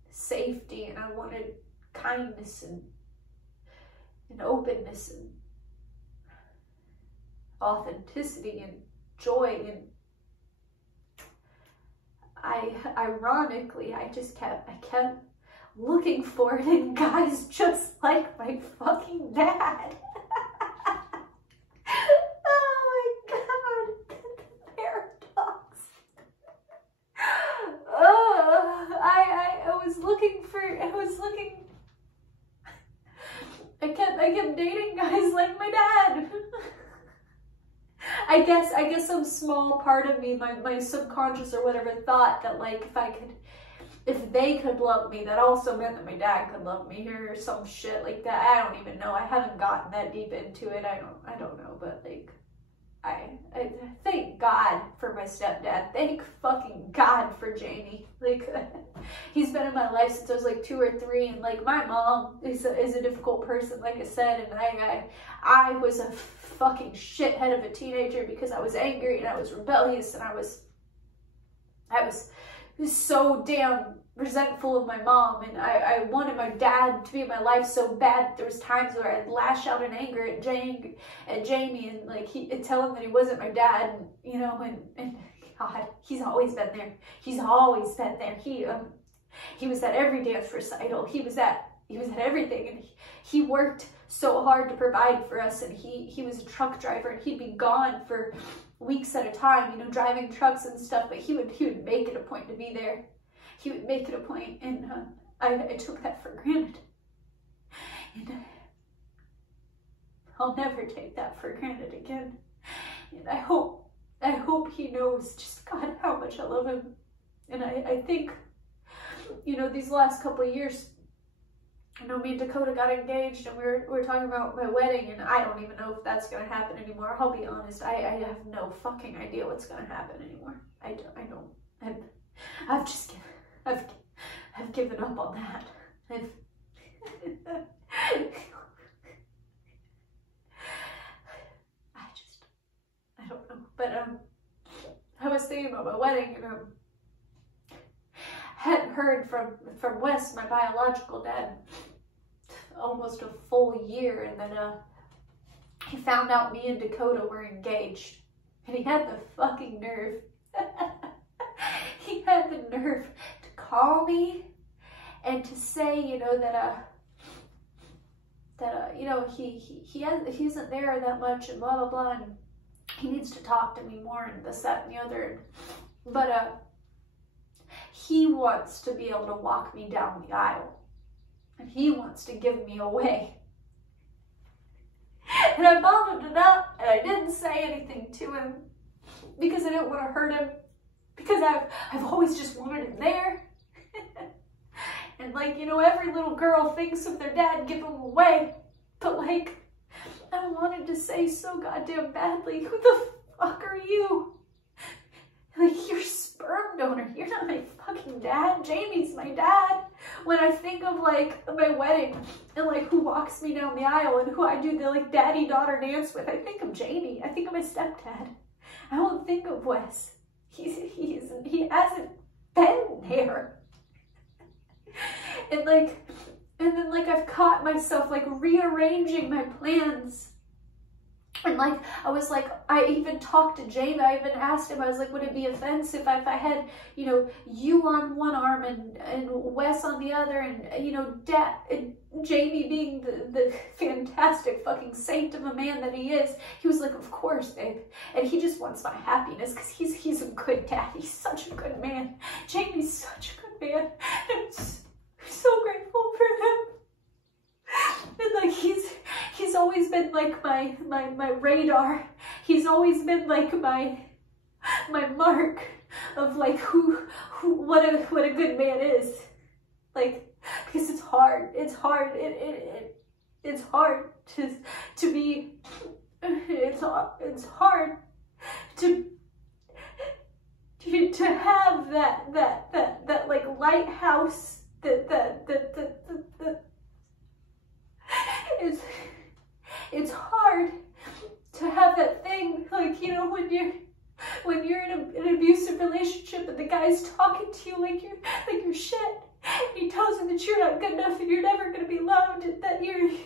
safety, and I wanted kindness and openness and authenticity and joy, and ironically I kept looking for it in guys just like my fucking dad. Oh my god, the paradox. I kept dating guys like my dad. I guess some small part of me, my subconscious or whatever, thought that like if they could love me, that also meant that my dad could love me, or some shit like that. I don't even know. I haven't gotten that deep into it. I don't know, but like, I thank God for my stepdad. Thank fucking God for Jamie. Like, he's been in my life since I was like 2 or 3, and like, my mom is a difficult person, like I said, and I was a fucking shithead of a teenager because I was angry and I was rebellious, and I was so damn resentful of my mom, and I wanted my dad to be in my life so bad. There was times where I'd lash out in anger at Jamie, and like tell him that he wasn't my dad, and, you know, and God, he's always been there. He's always been there. He was at every dance recital. He was at everything, and he worked so hard to provide for us, and he was a truck driver, and he'd be gone for weeks at a time, you know, driving trucks and stuff, but he would make it a point to be there. He would make it a point, and I took that for granted, and I'll never take that for granted again. And I hope he knows, just God, how much I love him. And I think, you know, these last couple of years, you know, me and Dakota got engaged, and we were talking about my wedding, and I don't even know if that's going to happen anymore. I'll be honest, I have no fucking idea what's going to happen anymore. I don't. I've given up on that. I don't know. But I was thinking about my wedding, and hadn't heard from Wes, my biological dad, almost a full year, and then he found out me and Dakota were engaged, and he had the fucking nerve He had the nerve to call me and to say, you know, that you know, he isn't there that much and blah, blah, blah, and he needs to talk to me more and this, that, and the other. But he wants to be able to walk me down the aisle, and he wants to give me away. And I bottled it up, and I didn't say anything to him because I didn't want to hurt him, because I've always just wanted him there. And like, you know, every little girl thinks of their dad giving them away, but like, I wanted to say so goddamn badly, who the fuck are you? Like, you're a sperm donor. You're not my fucking dad. Jamie's my dad. When I think of like my wedding and like who walks me down the aisle and who I do the like daddy-daughter dance with, I think of Jamie. I think of my stepdad. I don't think of Wes. He hasn't been there. And then like I've caught myself like rearranging my plans. And like, I was like, I even talked to Jamie, I even asked him, I was like, would it be offensive if I had, you know, you on one arm and Wes on the other, and, you know, and Jamie being the fantastic fucking saint of a man that he is. He was like, of course, babe. And he just wants my happiness because he's a good dad. He's such a good man. Jamie's such a good man. I'm so grateful for him. And like, he's always been like my radar. He's always been like my mark of like what a good man is. Like, because it's hard. It's hard. It's hard to be. It's hard to have that like lighthouse that it's hard to have that thing, like, you know, when you're in an abusive relationship and the guy's talking to you like you're shit. He tells you that you're not good enough and you're never gonna be loved, and that you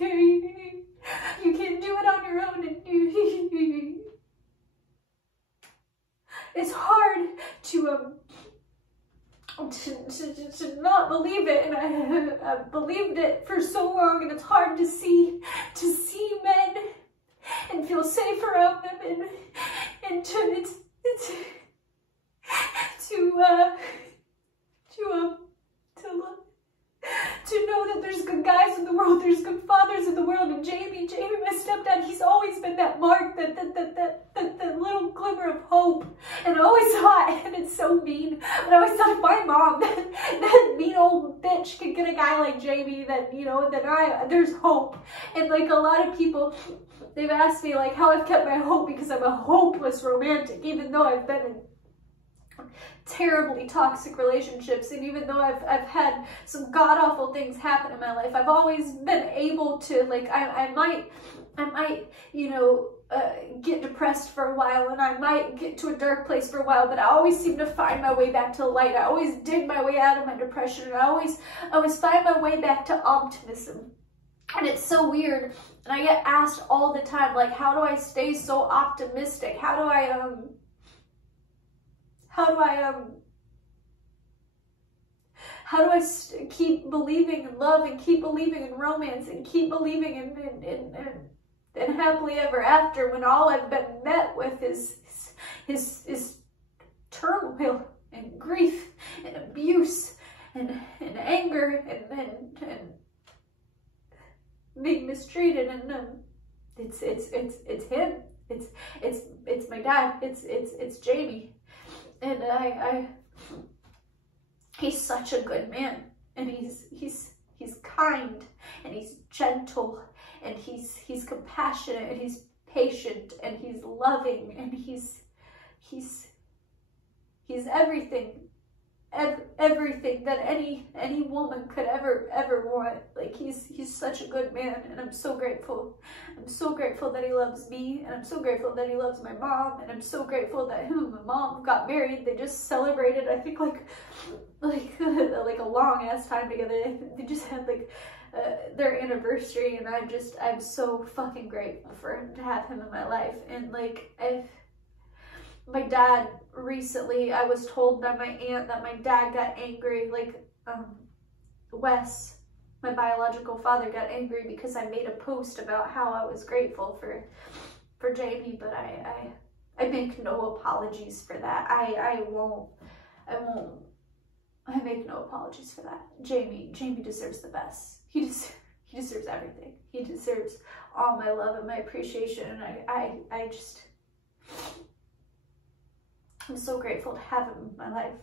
can't do it on your own, and it's hard to not believe it, and I believed it for so long, and it's hard to see men and feel safe around them, and to know that there's good guys in the world, there's good fathers in the world, and Jamie, my stepdad, he's always been that mark, that little glimmer of hope. And I always thought, and it's so mean, but I always thought if my mom, that mean old bitch could get a guy like Jamie, that, you know, there's hope. And like a lot of people, they've asked me like how I've kept my hope, because I'm a hopeless romantic, even though I've been in terribly toxic relationships, and even though I've had some god-awful things happen in my life, I've always been able to, like, I might you know, get depressed for a while, and I might get to a dark place for a while, but I always seem to find my way back to the light. I always dig my way out of my depression, and I always find my way back to optimism. And it's so weird, and I get asked all the time, like, how do I stay so optimistic? How do I keep believing in love, and keep believing in romance, and keep believing in happily ever after, when all I've been met with is turmoil and grief and abuse and anger and being mistreated, and it's him, it's my dad, it's Jamie. And he's such a good man, and he's kind, and he's gentle, and he's compassionate, and he's patient, and he's loving, and he's everything that any woman could ever want. Like, he's such a good man, and I'm so grateful. I'm so grateful that he loves me, and I'm so grateful that he loves my mom, and I'm so grateful that him and my mom got married. They just celebrated, I think, like a long ass time together. They just had like their anniversary, and I'm so fucking grateful for him, to have him in my life. And like, my dad recently, I was told by my aunt that my dad got angry, like, Wes, my biological father, got angry because I made a post about how I was grateful for Jamie, but I make no apologies for that. I make no apologies for that. Jamie deserves the best. He deserves everything. He deserves all my love and my appreciation, and I just, I'm so grateful to have him in my life,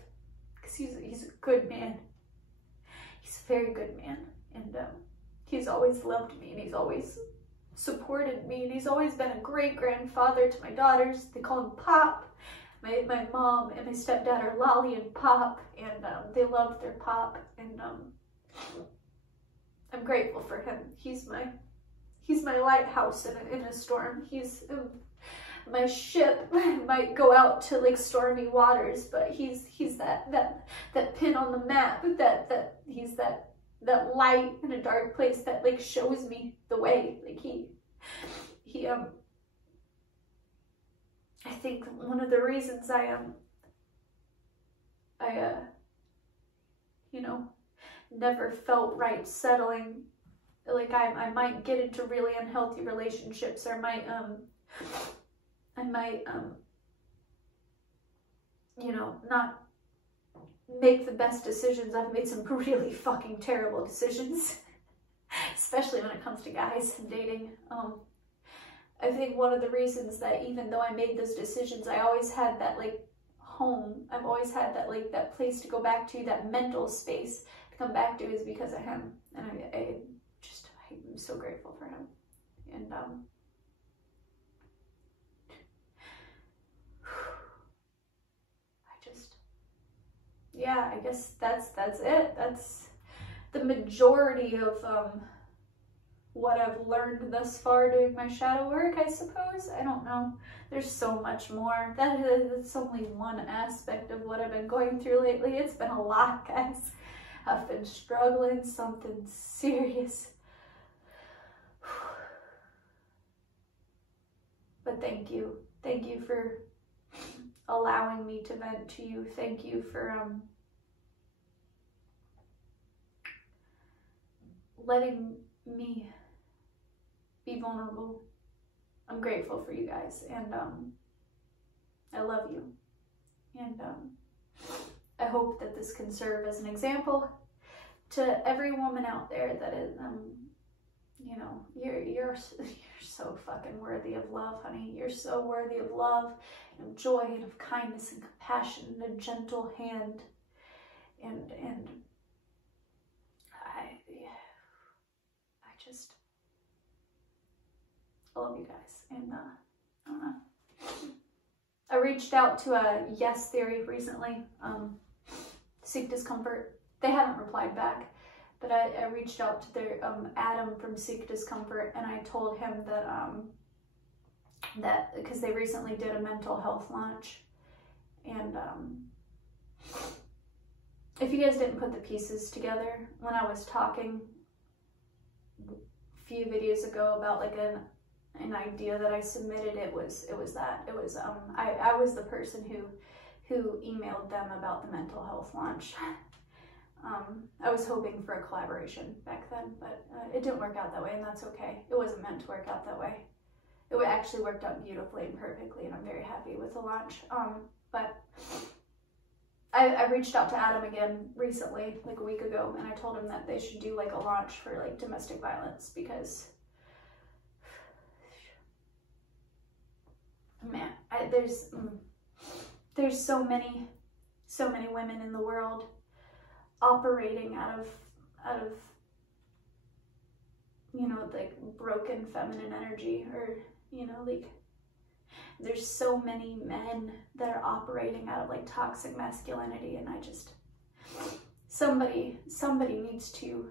because he's a good man. He's a very good man, and he's always loved me, and he's always supported me, and he's always been a great grandfather to my daughters. They call him Pop. My mom and my stepdad are Lolly and Pop, and they love their Pop, and I'm grateful for him. He's my lighthouse in a storm. He's my ship might go out to like stormy waters, but he's that pin on the map, that he's that light in a dark place that like shows me the way. Like he I think one of the reasons I you know, never felt right settling, like I might get into really unhealthy relationships, or I might you know, not make the best decisions. I've made some really fucking terrible decisions, especially when it comes to guys and dating. I think one of the reasons that even though I made those decisions, I always had that like home. I've always had that like that place to go back to, that mental space to come back to, is because of him. And I'm so grateful for him. And yeah, I guess that's it. That's the majority of what I've learned thus far doing my shadow work, I suppose. I don't know. There's so much more. That's only one aspect of what I've been going through lately. It's been a lot, guys. I've been struggling something serious. But thank you. Thank you for allowing me to vent to you. Thank you for letting me be vulnerable. I'm grateful for you guys, and I love you, and I hope that this can serve as an example to every woman out there that is, you know, you're so fucking worthy of love, honey. You're so worthy of love and of joy and of kindness and compassion and a gentle hand, and I love you guys. And I don't know. I reached out to a Yes Theory recently, Seek Discomfort. They haven't replied back, but I reached out to their Adam from Seek Discomfort, and I told him that that because they recently did a mental health launch, and if you guys didn't put the pieces together, when I was talking a few videos ago about like an idea that I submitted, it was that. It was I was the person who emailed them about the mental health launch. I was hoping for a collaboration back then, but it didn't work out that way, and that's okay. It wasn't meant to work out that way. It actually worked out beautifully and perfectly, and I'm very happy with the launch. But I reached out to Adam again recently, like a week ago, and I told him that they should do like a launch for like domestic violence, because man, there's so many women in the world operating out of you know, like broken feminine energy, or you know, like there's so many men that are operating out of like toxic masculinity, and I just, somebody needs to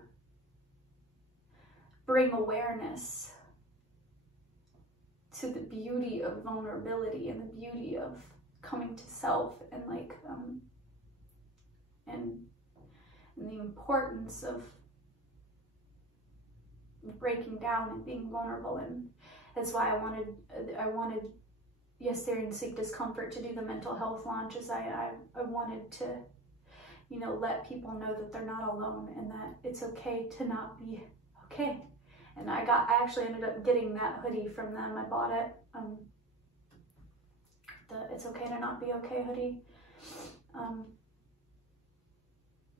bring awareness to the beauty of vulnerability and the beauty of coming to self, and like and the importance of breaking down and being vulnerable. And that's why I wanted yes, they're in Seek Discomfort to do the mental health launch, is I wanted to, you know, let people know that they're not alone and that it's okay to not be okay. And I actually ended up getting that hoodie from them. I bought it. The It's Okay to Not Be Okay hoodie.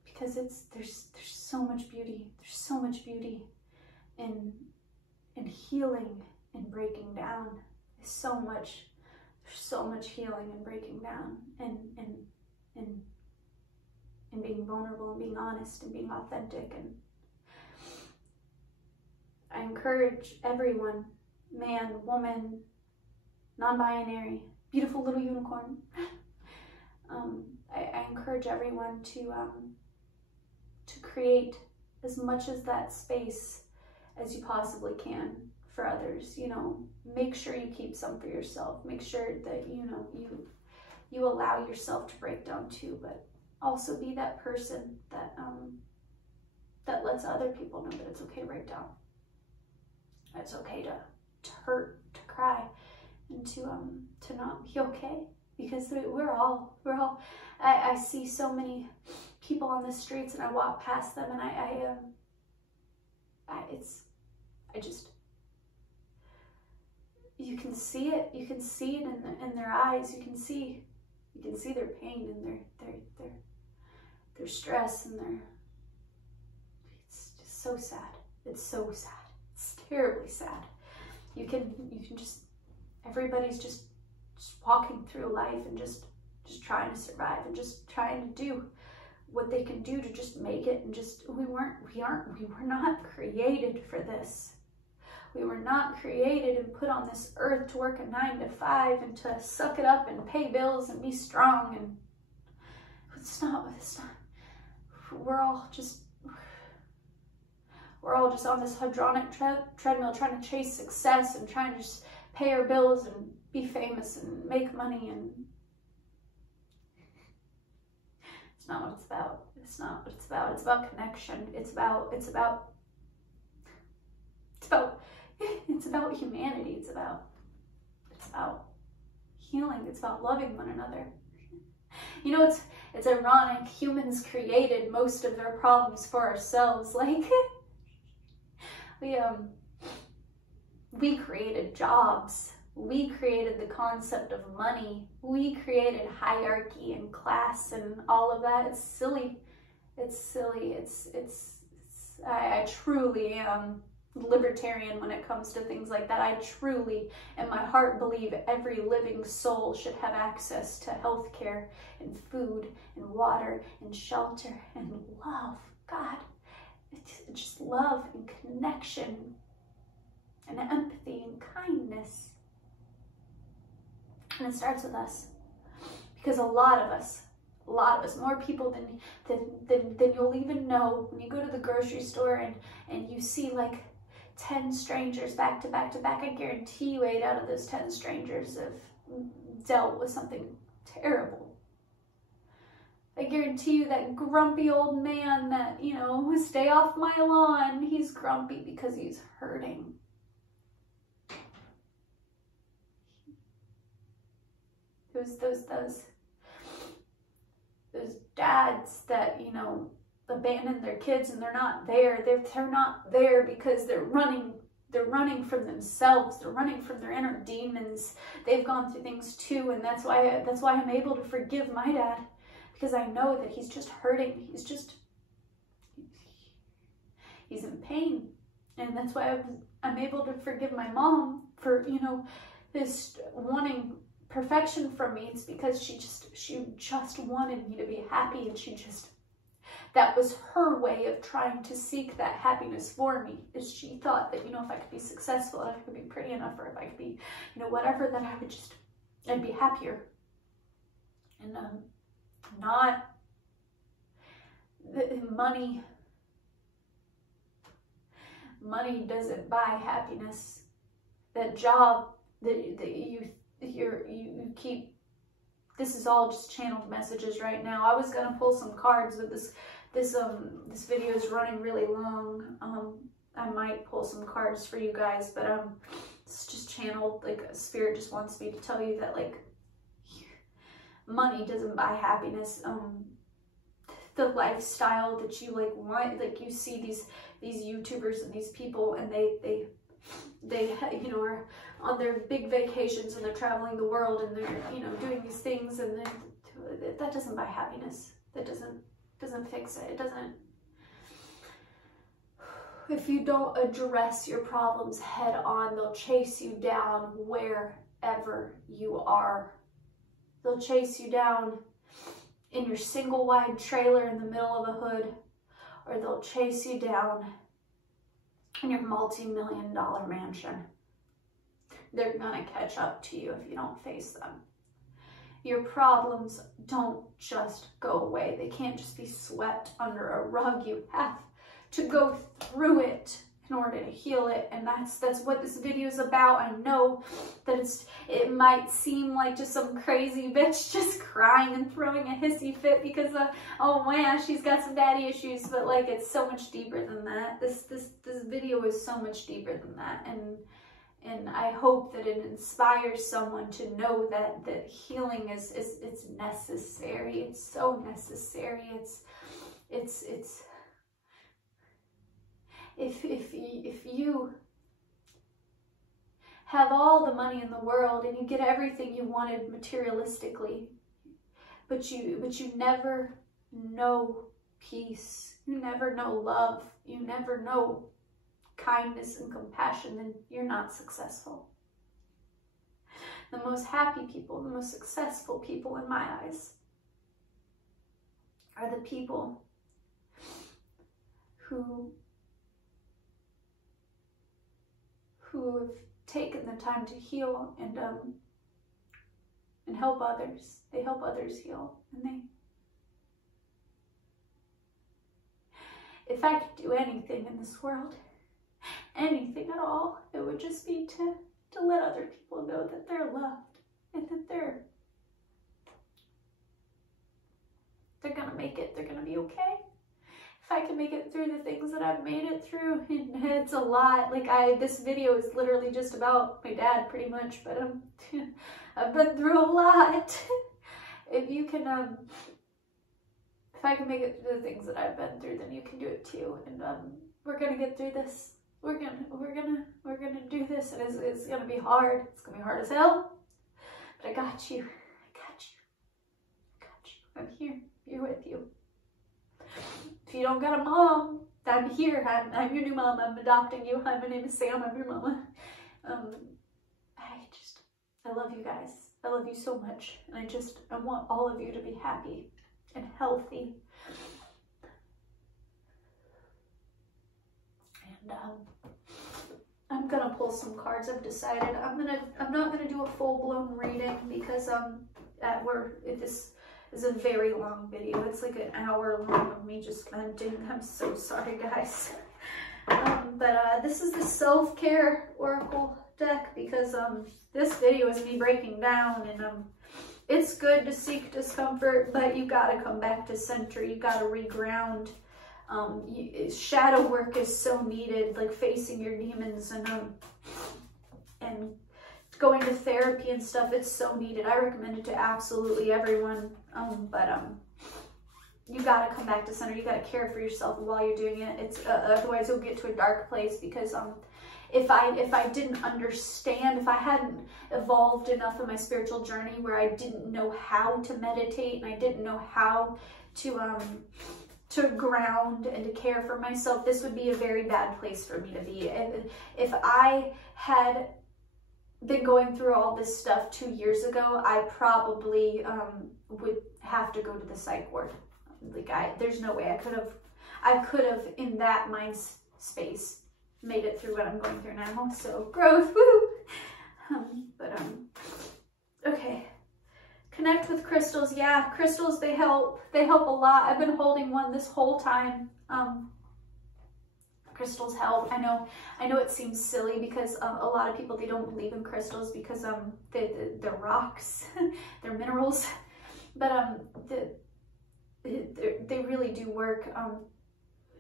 Because there's so much beauty. There's so much beauty in healing and breaking down. There's so much healing and breaking down and being vulnerable and being honest and being authentic. And I encourage everyone, man, woman, non-binary, beautiful little unicorn. I encourage everyone to create as much as that space as you possibly can for others. You know, make sure you keep some for yourself. Make sure that, you know, you allow yourself to break down too, but also be that person that that lets other people know that it's okay to break down. It's okay to hurt, to cry, and to not be okay, because we're all. I see so many people on the streets, and I walk past them, and you can see it. You can see it in their eyes. You can see their pain and their stress and it's just so sad. It's so sad. It's terribly sad. You can just, everybody's just walking through life and just trying to survive and just trying to do what they can do to just make it, and just we were not created for this. We were not created and put on this earth to work a 9 to 5 and to suck it up and pay bills and be strong. And it's not. We're all just on this hedonic treadmill trying to chase success and trying to just pay our bills and be famous and make money, and it's not what it's about. It's not what it's about. It's about connection. It's about humanity. It's about healing. It's about loving one another. You know, it's ironic. Humans created most of their problems for ourselves. Like we created jobs. We created the concept of money. We created hierarchy and class and all of that. It's silly. It's silly. I truly am libertarian when it comes to things like that. I truly, in my heart, believe every living soul should have access to health care and food and water and shelter and love. God, it's just love and connection and empathy and kindness. And it starts with us, because a lot of us, more people than you'll even know, when you go to the grocery store and you see like 10 strangers back to back to back, I guarantee you 8 out of those 10 strangers have dealt with something terrible. I guarantee you that grumpy old man that, you know, stay off my lawn, he's grumpy because he's hurting. Those dads that, you know, abandon their kids and they're not there. They're not there because they're running from themselves. They're running from their inner demons. They've gone through things too, and that's why I'm able to forgive my dad, because I know that he's just hurting. He's in pain, and that's why I'm able to forgive my mom for, you know, this wanting perfection from me. It's because she just wanted me to be happy, and that was her way of trying to seek that happiness for me. Is she thought that, you know, if I could be successful, if I could be pretty enough, or if I could be, you know, whatever, that I'd be happier. And not the money doesn't buy happiness. That job that you keep, this is all just channeled messages right now. I was gonna pull some cards, but this video is running really long. I might pull some cards for you guys, but it's just channeled, like a spirit just wants me to tell you that like money doesn't buy happiness. The lifestyle that you like want, like you see these YouTubers and these people, and they you know, are on their big vacations and they're traveling the world and they're, you know, doing these things, and then that doesn't buy happiness. That doesn't fix it. It doesn't. If you don't address your problems head on, they'll chase you down wherever you are. They'll chase you down in your single wide trailer in the middle of a hood, or they'll chase you down in your multi-million-dollar mansion. They're gonna catch up to you if you don't face them. Your problems don't just go away. They can't just be swept under a rug. You have to go through it in order to heal it, and that's what this video is about. I know that it might seem like just some crazy bitch just crying and throwing a hissy fit because oh man, she's got some daddy issues, but like it's so much deeper than that. This video is so much deeper than that, and I hope that it inspires someone to know that healing is it's necessary. It's so necessary. It's if you have all the money in the world and you get everything you wanted materialistically, but you never know peace, you never know love, you never know kindness and compassion, then you're not successful. The most happy people, the most successful people in my eyes are the people who have taken the time to heal and help others. They help others heal, and if I could do anything in this world, anything at all, it would just be to let other people know that they're loved and that they're gonna make it, they're gonna be okay. If I can make it through the things that I've made it through, and it's a lot. Like this video is literally just about my dad pretty much, but I've been through a lot. If you can, if I can make it through the things that I've been through, then you can do it too. And we're gonna get through this. We're gonna do this, and it's gonna be hard. It's gonna be hard as hell, but I got you. I got you. I got you. I'm here with you. If you don't got a mom, I'm here. I'm your new mom. I'm adopting you. Hi, my name is Sam. I'm your mama. I love you guys. I love you so much. And I want all of you to be happy and healthy. And I'm gonna pull some cards. I've decided I'm not gonna do a full-blown reading because this is a very long video. It's like an hour long of me just venting. I'm so sorry, guys. But this is the self-care oracle deck because this video is me breaking down, and it's good to seek discomfort, but you gotta come back to center. You gotta reground. Shadow work is so needed, like facing your demons and going to therapy and stuff. It's so needed. I recommend it to absolutely everyone. But you gotta come back to center. You gotta care for yourself while you're doing it. It's otherwise you'll get to a dark place, because if I didn't understand, if I hadn't evolved enough in my spiritual journey where I didn't know how to meditate and I didn't know how to ground and to care for myself, this would be a very bad place for me to be. If I had been going through all this stuff 2 years ago, I probably would have to go to the psych ward. Like there's no way I could have in that mind space made it through what I'm going through now. So growth, woo! Okay. Connect with crystals. Yeah, crystals, they help. They help a lot. I've been holding one this whole time. Crystals help. I know it seems silly because a lot of people, they don't believe in crystals because they're rocks, they're minerals, but they really do work.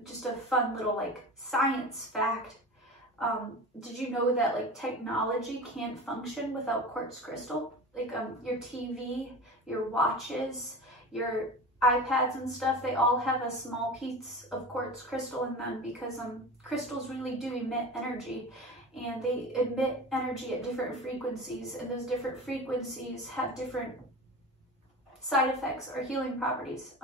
Just a fun little like science fact. Did you know that like technology can't function without quartz crystal? Like your TV, your watches, your iPads and stuff, they all have a small piece of quartz crystal in them because crystals really do emit energy, and they emit energy at different frequencies, and those different frequencies have different side effects or healing properties.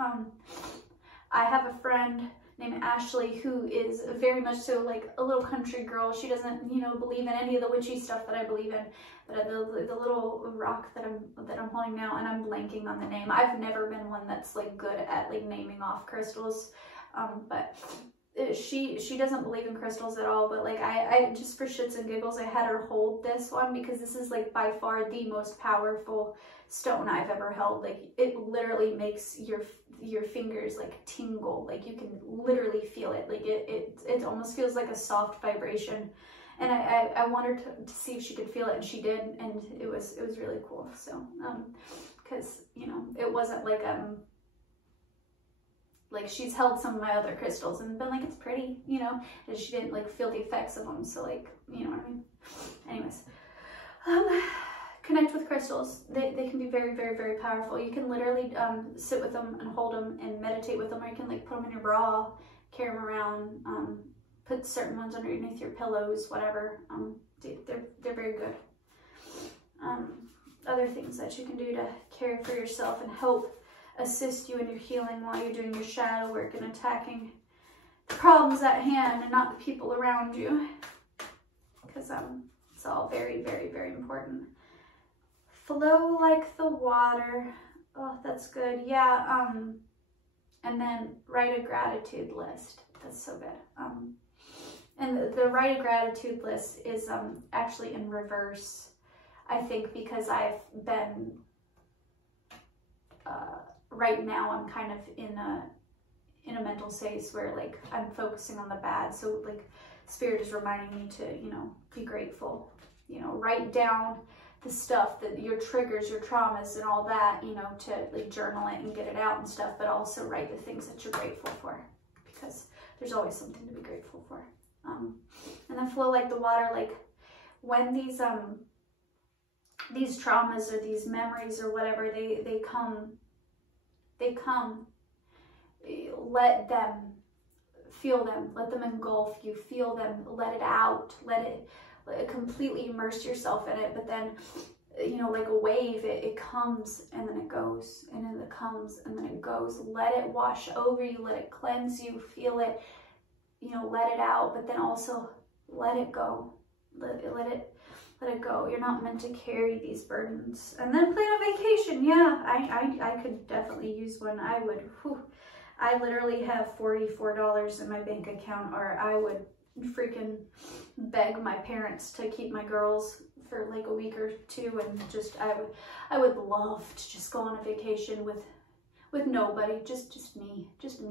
I have a friend named Ashley who is very much so like a little country girl. She doesn't, you know, believe in any of the witchy stuff that I believe in. But the little rock that I'm holding now, and I'm blanking on the name. I've never been one that's like good at like naming off crystals, but she doesn't believe in crystals at all. But like I just for shits and giggles, I had her hold this one because this is like by far the most powerful stone I've ever held. Like it literally makes your fingers like tingle. Like you can literally feel it. Like it almost feels like a soft vibration. And I wanted to see if she could feel it, and she did, and it was really cool. So because you know, it wasn't like she's held some of my other crystals and been like, it's pretty, you know, and she didn't like feel the effects of them. So like, you know what I mean? Anyways, connect with crystals. They can be very, very, very powerful. You can literally sit with them and hold them and meditate with them, or you can like put them in your bra, carry them around, put certain ones underneath your pillows, whatever. They're very good. Other things that you can do to care for yourself and help assist you in your healing while you're doing your shadow work and attacking the problems at hand and not the people around you, because it's all very, very, very important. Flow like the water. Oh, that's good. Yeah. And then write a gratitude list. That's so good. And the write a gratitude list is actually in reverse, I think, because I've been, right now I'm kind of in a mental space where like I'm focusing on the bad. So like Spirit is reminding me to, you know, be grateful, you know, write down the stuff that your triggers, your traumas and all that, you know, to like journal it and get it out and stuff, but also write the things that you're grateful for, because there's always something to be grateful for. And then flow like the water, like when these traumas or these memories or whatever, they come, let them, feel them, let them engulf you, feel them, let it out, let it completely immerse yourself in it. But then, you know, like a wave, it comes and then it goes, and then it comes and then it goes. Let it wash over you, let it cleanse you, feel it, you know, let it out, but then also let it go. Let it go. You're not meant to carry these burdens. And then plan a vacation. Yeah, I could definitely use one. I would. Whew. I literally have $44 in my bank account, or I would freaking beg my parents to keep my girls for like a week or two, and just I would love to just go on a vacation with nobody, just me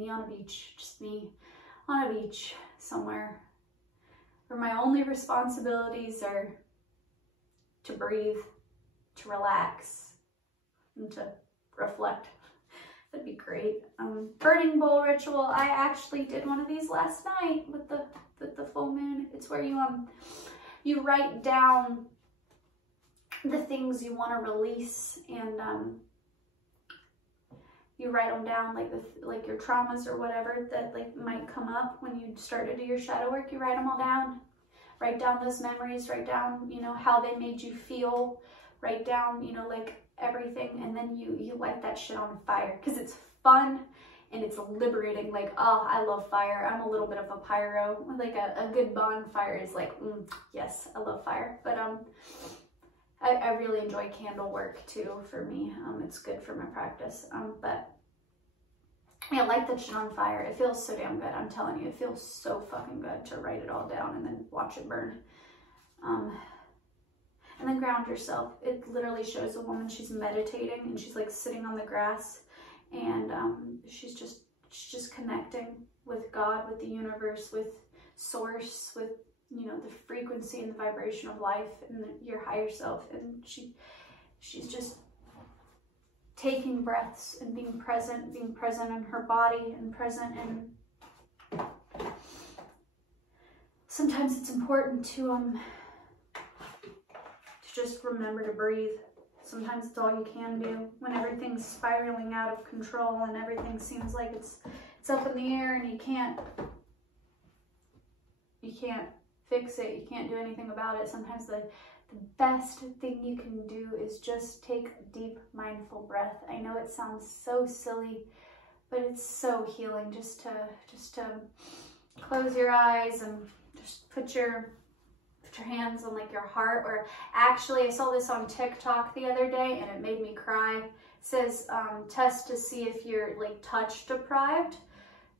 on a beach, just me on a beach somewhere where my only responsibilities are to breathe, to relax, and to reflect. That'd be great. Burning bowl ritual. I actually did one of these last night with the full moon. It's where you write down the things you want to release, and you write them down, like your traumas or whatever that like might come up when you start to do your shadow work. You write them all down. Write down those memories. Write down, you know, how they made you feel. Write down, you know, like everything, and then you light that shit on fire, because it's fun and it's liberating. Like, oh, I love fire. I'm a little bit of a pyro. Like a good bonfire is like, yes, I love fire. But I really enjoy candle work too. For me, it's good for my practice. But yeah, light that shit on fire. It feels so damn good. I'm telling you, it feels so fucking good to write it all down and then watch it burn. And then ground yourself. It literally shows a woman, she's meditating and she's like sitting on the grass, and she's just connecting with God, with the universe, with source, with, you know, the frequency and the vibration of life and your higher self. And she's just taking breaths and being present in her body and present in sometimes it's important to just remember to breathe. Sometimes it's all you can do when everything's spiraling out of control and everything seems like it's up in the air and you can't fix it, you can't do anything about it. Sometimes the best thing you can do is just take a deep, mindful breath. I know it sounds so silly, but it's so healing just to close your eyes and just put your hands on like your heart. Or actually, I saw this on TikTok the other day and it made me cry. It says test to see if you're like touch deprived,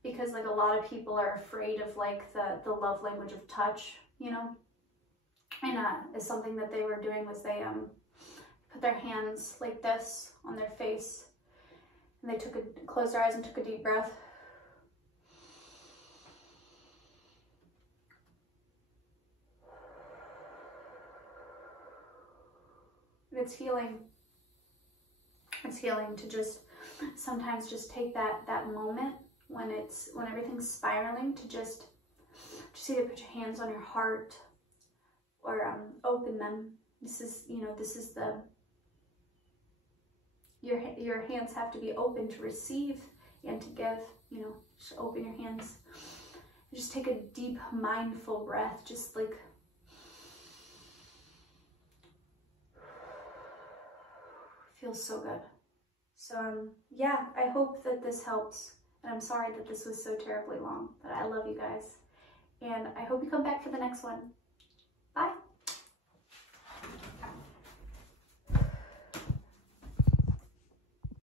because like a lot of people are afraid of like the love language of touch, you know. And it's something that they were doing was they put their hands like this on their face and they closed their eyes and took a deep breath. It's healing. It's healing to just sometimes just take that moment when everything's spiraling to just either put your hands on your heart or open them. This is, you know, this is your hands have to be open to receive and to give, you know. Just open your hands. Just take a deep, mindful breath, just like feels so good. So yeah, I hope that this helps, and I'm sorry that this was so terribly long, but I love you guys, and I hope you come back for the next one. Bye.